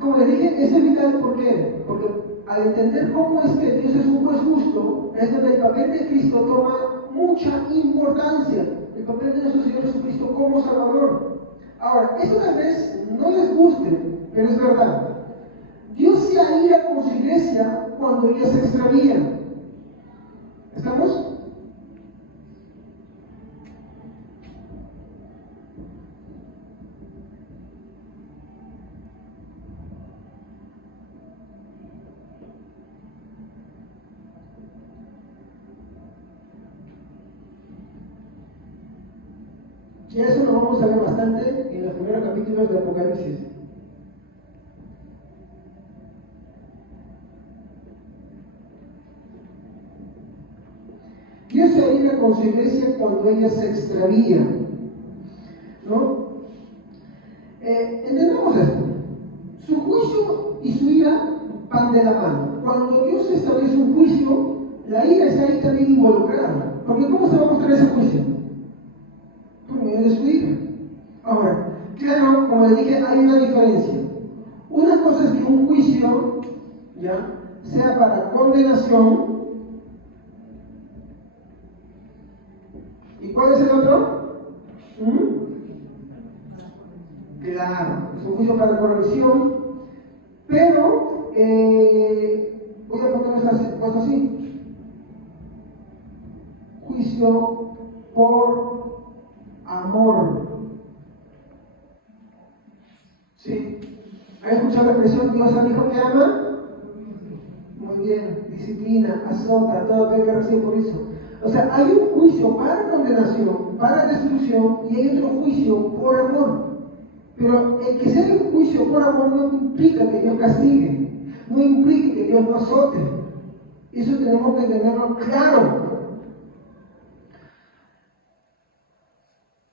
Como les dije, es vital. ¿Por qué? Porque al entender cómo es que Dios es un juez justo, es donde el papel de Cristo toma mucha importancia. El papel de nuestro Señor Jesucristo como Salvador. Ahora, esto tal vez no les guste, pero es verdad. Dios se aira con su iglesia cuando ella se extravía. ¿Estamos? Y eso lo vamos a ver bastante en los primeros capítulos de Apocalipsis. Dios se aira con su iglesia cuando ella se extravía, ¿no? Entendamos esto. Su juicio y su ira van de la mano. Cuando Dios establece un juicio, la ira está ahí también involucrada. Porque ¿cómo se va a mostrar ese juicio? Por medio de su ira. Ahora, claro, como le dije, hay una diferencia. Una cosa es que un juicio, ¿ya?, sea para condenación. ¿Y cuál es el otro? Claro, es un juicio para corrección, pero voy a ponerlo puesto así: juicio por amor. ¿Sí? ¿Han escuchado la expresión Dios al hijo que ama? Muy bien, disciplina, azota, todo aquel que recibe por eso. O sea, hay un juicio para condenación, para destrucción, y hay otro juicio por amor. Pero el que sea un juicio por amor no implica que Dios castigue, no implica que Dios no azote. Eso tenemos que tenerlo claro.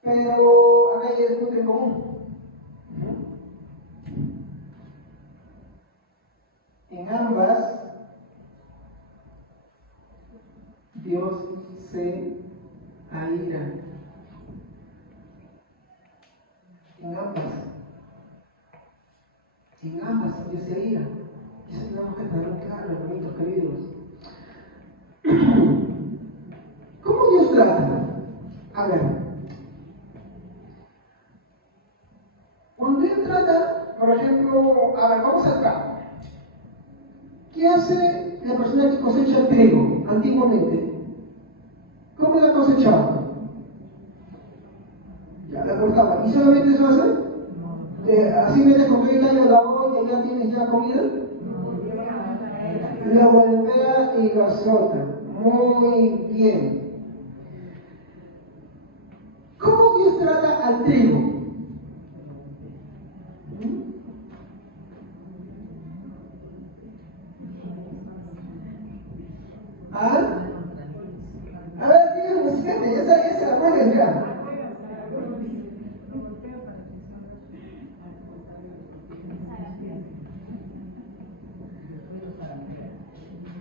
Pero acá hay un punto en común. En ambas, Dios se aira. En ambas Dios se aira. Eso tenemos que tenerlo claro, hermanitos queridos. ¿Cómo Dios trata? A ver, cuando Dios trata, por ejemplo, a ver, vamos al campo. ¿Qué hace la persona que cosecha trigo antiguamente? ¿Cómo la cosechaba? Ya la cortaba. ¿Y solamente eso hace? ¿Así metes con el año la olla y ya tienes ya comida? La golpea y la azota. Muy bien. ¿Cómo Dios trata al trigo? ¿Ah? A ver, díganme, fíjate, esa la pueden entrar.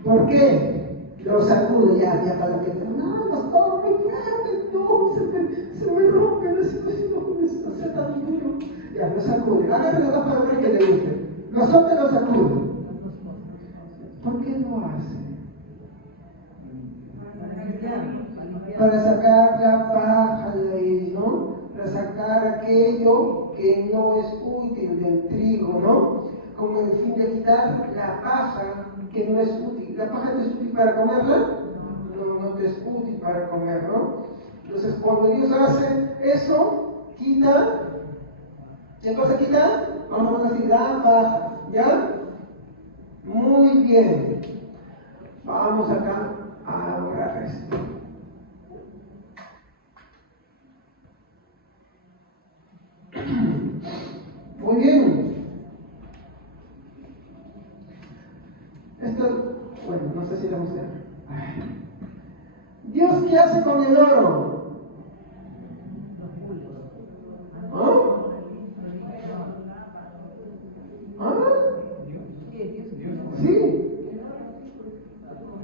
¿Por qué? Lo sacude ya para que no, pastor, muy fuerte, no, se me rompe, no se tan duro. Ya, lo sacude. Háganme las dos palabras que le gusten. Nosotros lo sacude. ¿Por qué no hace? Para sacar la paja de ahí, ¿no? Para sacar aquello que no es útil del trigo, ¿no? Con el fin de quitar la paja que no es útil. ¿La paja no es útil para comerla? No te es útil para comer, ¿no? Entonces, cuando Dios hace eso, quita. ¿Qué cosa quita? Vamos a decir la paja, ¿ya? Muy bien. Vamos acá a borrar esto. Muy bien. Esto, bueno, no sé si lo vamos a hacer. Dios, ¿qué hace con el oro? ¿Ah? ¿Ah? Sí.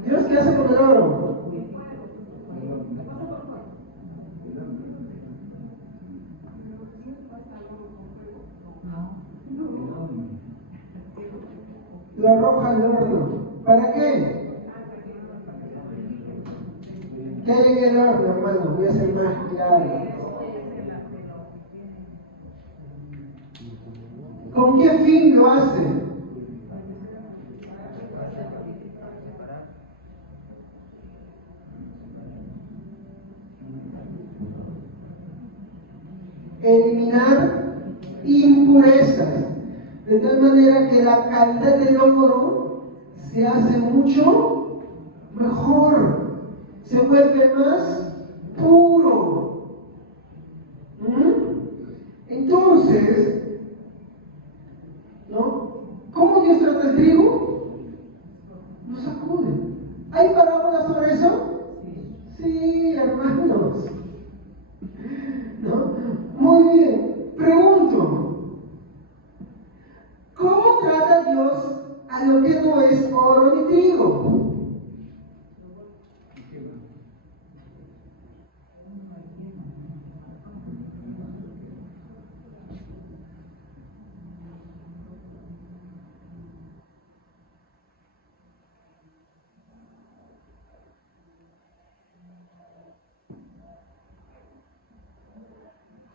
Dios, ¿qué hace con el oro? Lo arroja al horno. ¿Para qué? ¿Qué hay en el horno, hermano? Voy a ser más claro. ¿Con qué fin lo hace? Eliminar impurezas, de tal manera que la calidad del oro se hace mucho mejor, se vuelve más puro.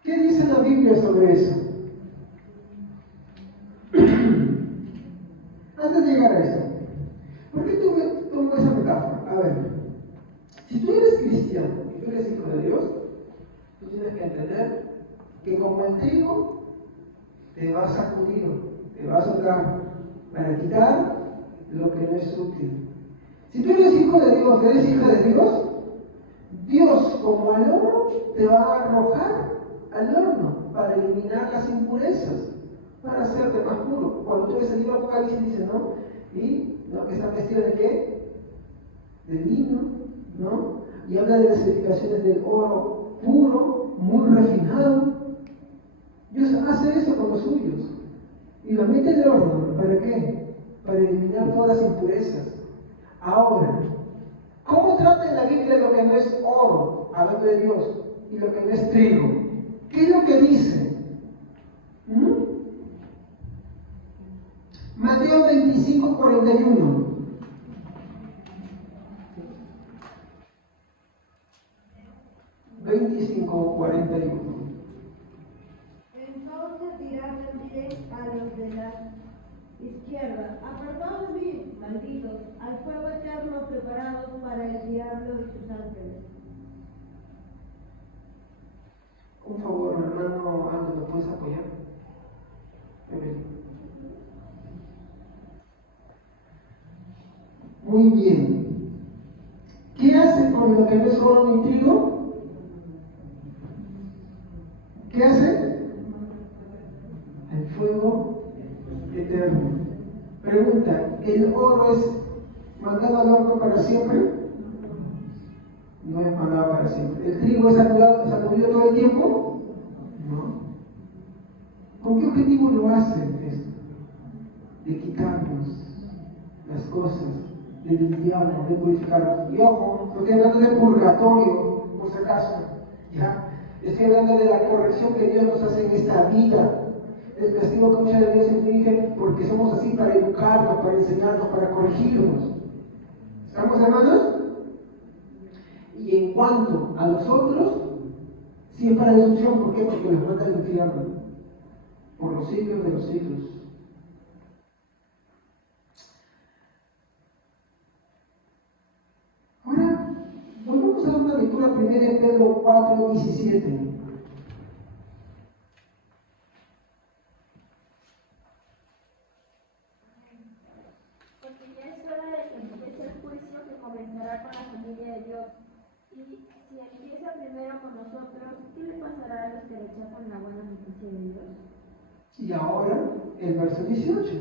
¿Qué dice la Biblia sobre eso? Antes de llegar a eso, ¿por qué tomo esa metáfora? A ver, si tú eres cristiano y tú eres hijo de Dios, tú tienes que entender que como el trigo te va a sacudir, te va a soplar para quitar lo que no es útil. Si tú eres hijo de Dios, eres hija de Dios, Dios como al horno te va a arrojar al horno para eliminar las impurezas, para hacerte más puro. Cuando tú ves el libro de Apocalipsis dice, ¿no? Y ¿no? Que están vestidos de qué? De lino, ¿no? Y habla de las edificaciones del oro puro, muy refinado. Dios hace eso con los suyos. Y lo mete en el horno, ¿para qué? Para eliminar todas las impurezas. Ahora, ¿cómo trata en la Biblia lo que no es oro, hablando de Dios, y lo que no es trigo? ¿Qué es lo que dice? Mateo 25, 41. Entonces dirá también a los de la izquierda: apartados de mí, malditos, al fuego eterno preparado para el diablo y sus ángeles. Un favor, hermano Aldo, ¿me puedes apoyar? Muy bien. ¿Qué hace con lo que no es oro ni trigo? ¿Qué hace? El fuego eterno. Pregunta, ¿el oro es mandado al horno para siempre? No es mandado para siempre. ¿El trigo es sacudido todo el tiempo? No. ¿Con qué objetivo lo hacen esto? De quitarnos las cosas, de limpiarnos, de purificarnos. Y ojo, no estoy hablando de purgatorio, por si acaso, ¿ya? Estoy hablando de la corrección que Dios nos hace en esta vida, el castigo que muchas veces Dios inflige porque somos así para educarnos, para enseñarnos, para corregirnos. ¿Estamos, hermanos? Y en cuanto a los otros, sí es para destrucción. ¿Por qué? Porque los manda al infierno por los siglos de los siglos. Ahora, volvamos a dar una lectura 1 Pedro 4, 17. Porque ya es hora de que empiece el juicio que comenzará con la familia de Dios. Y si empieza primero con nosotros, ¿qué le pasará a los que rechazan la buena noticia de Dios? Y ahora, el verso 18.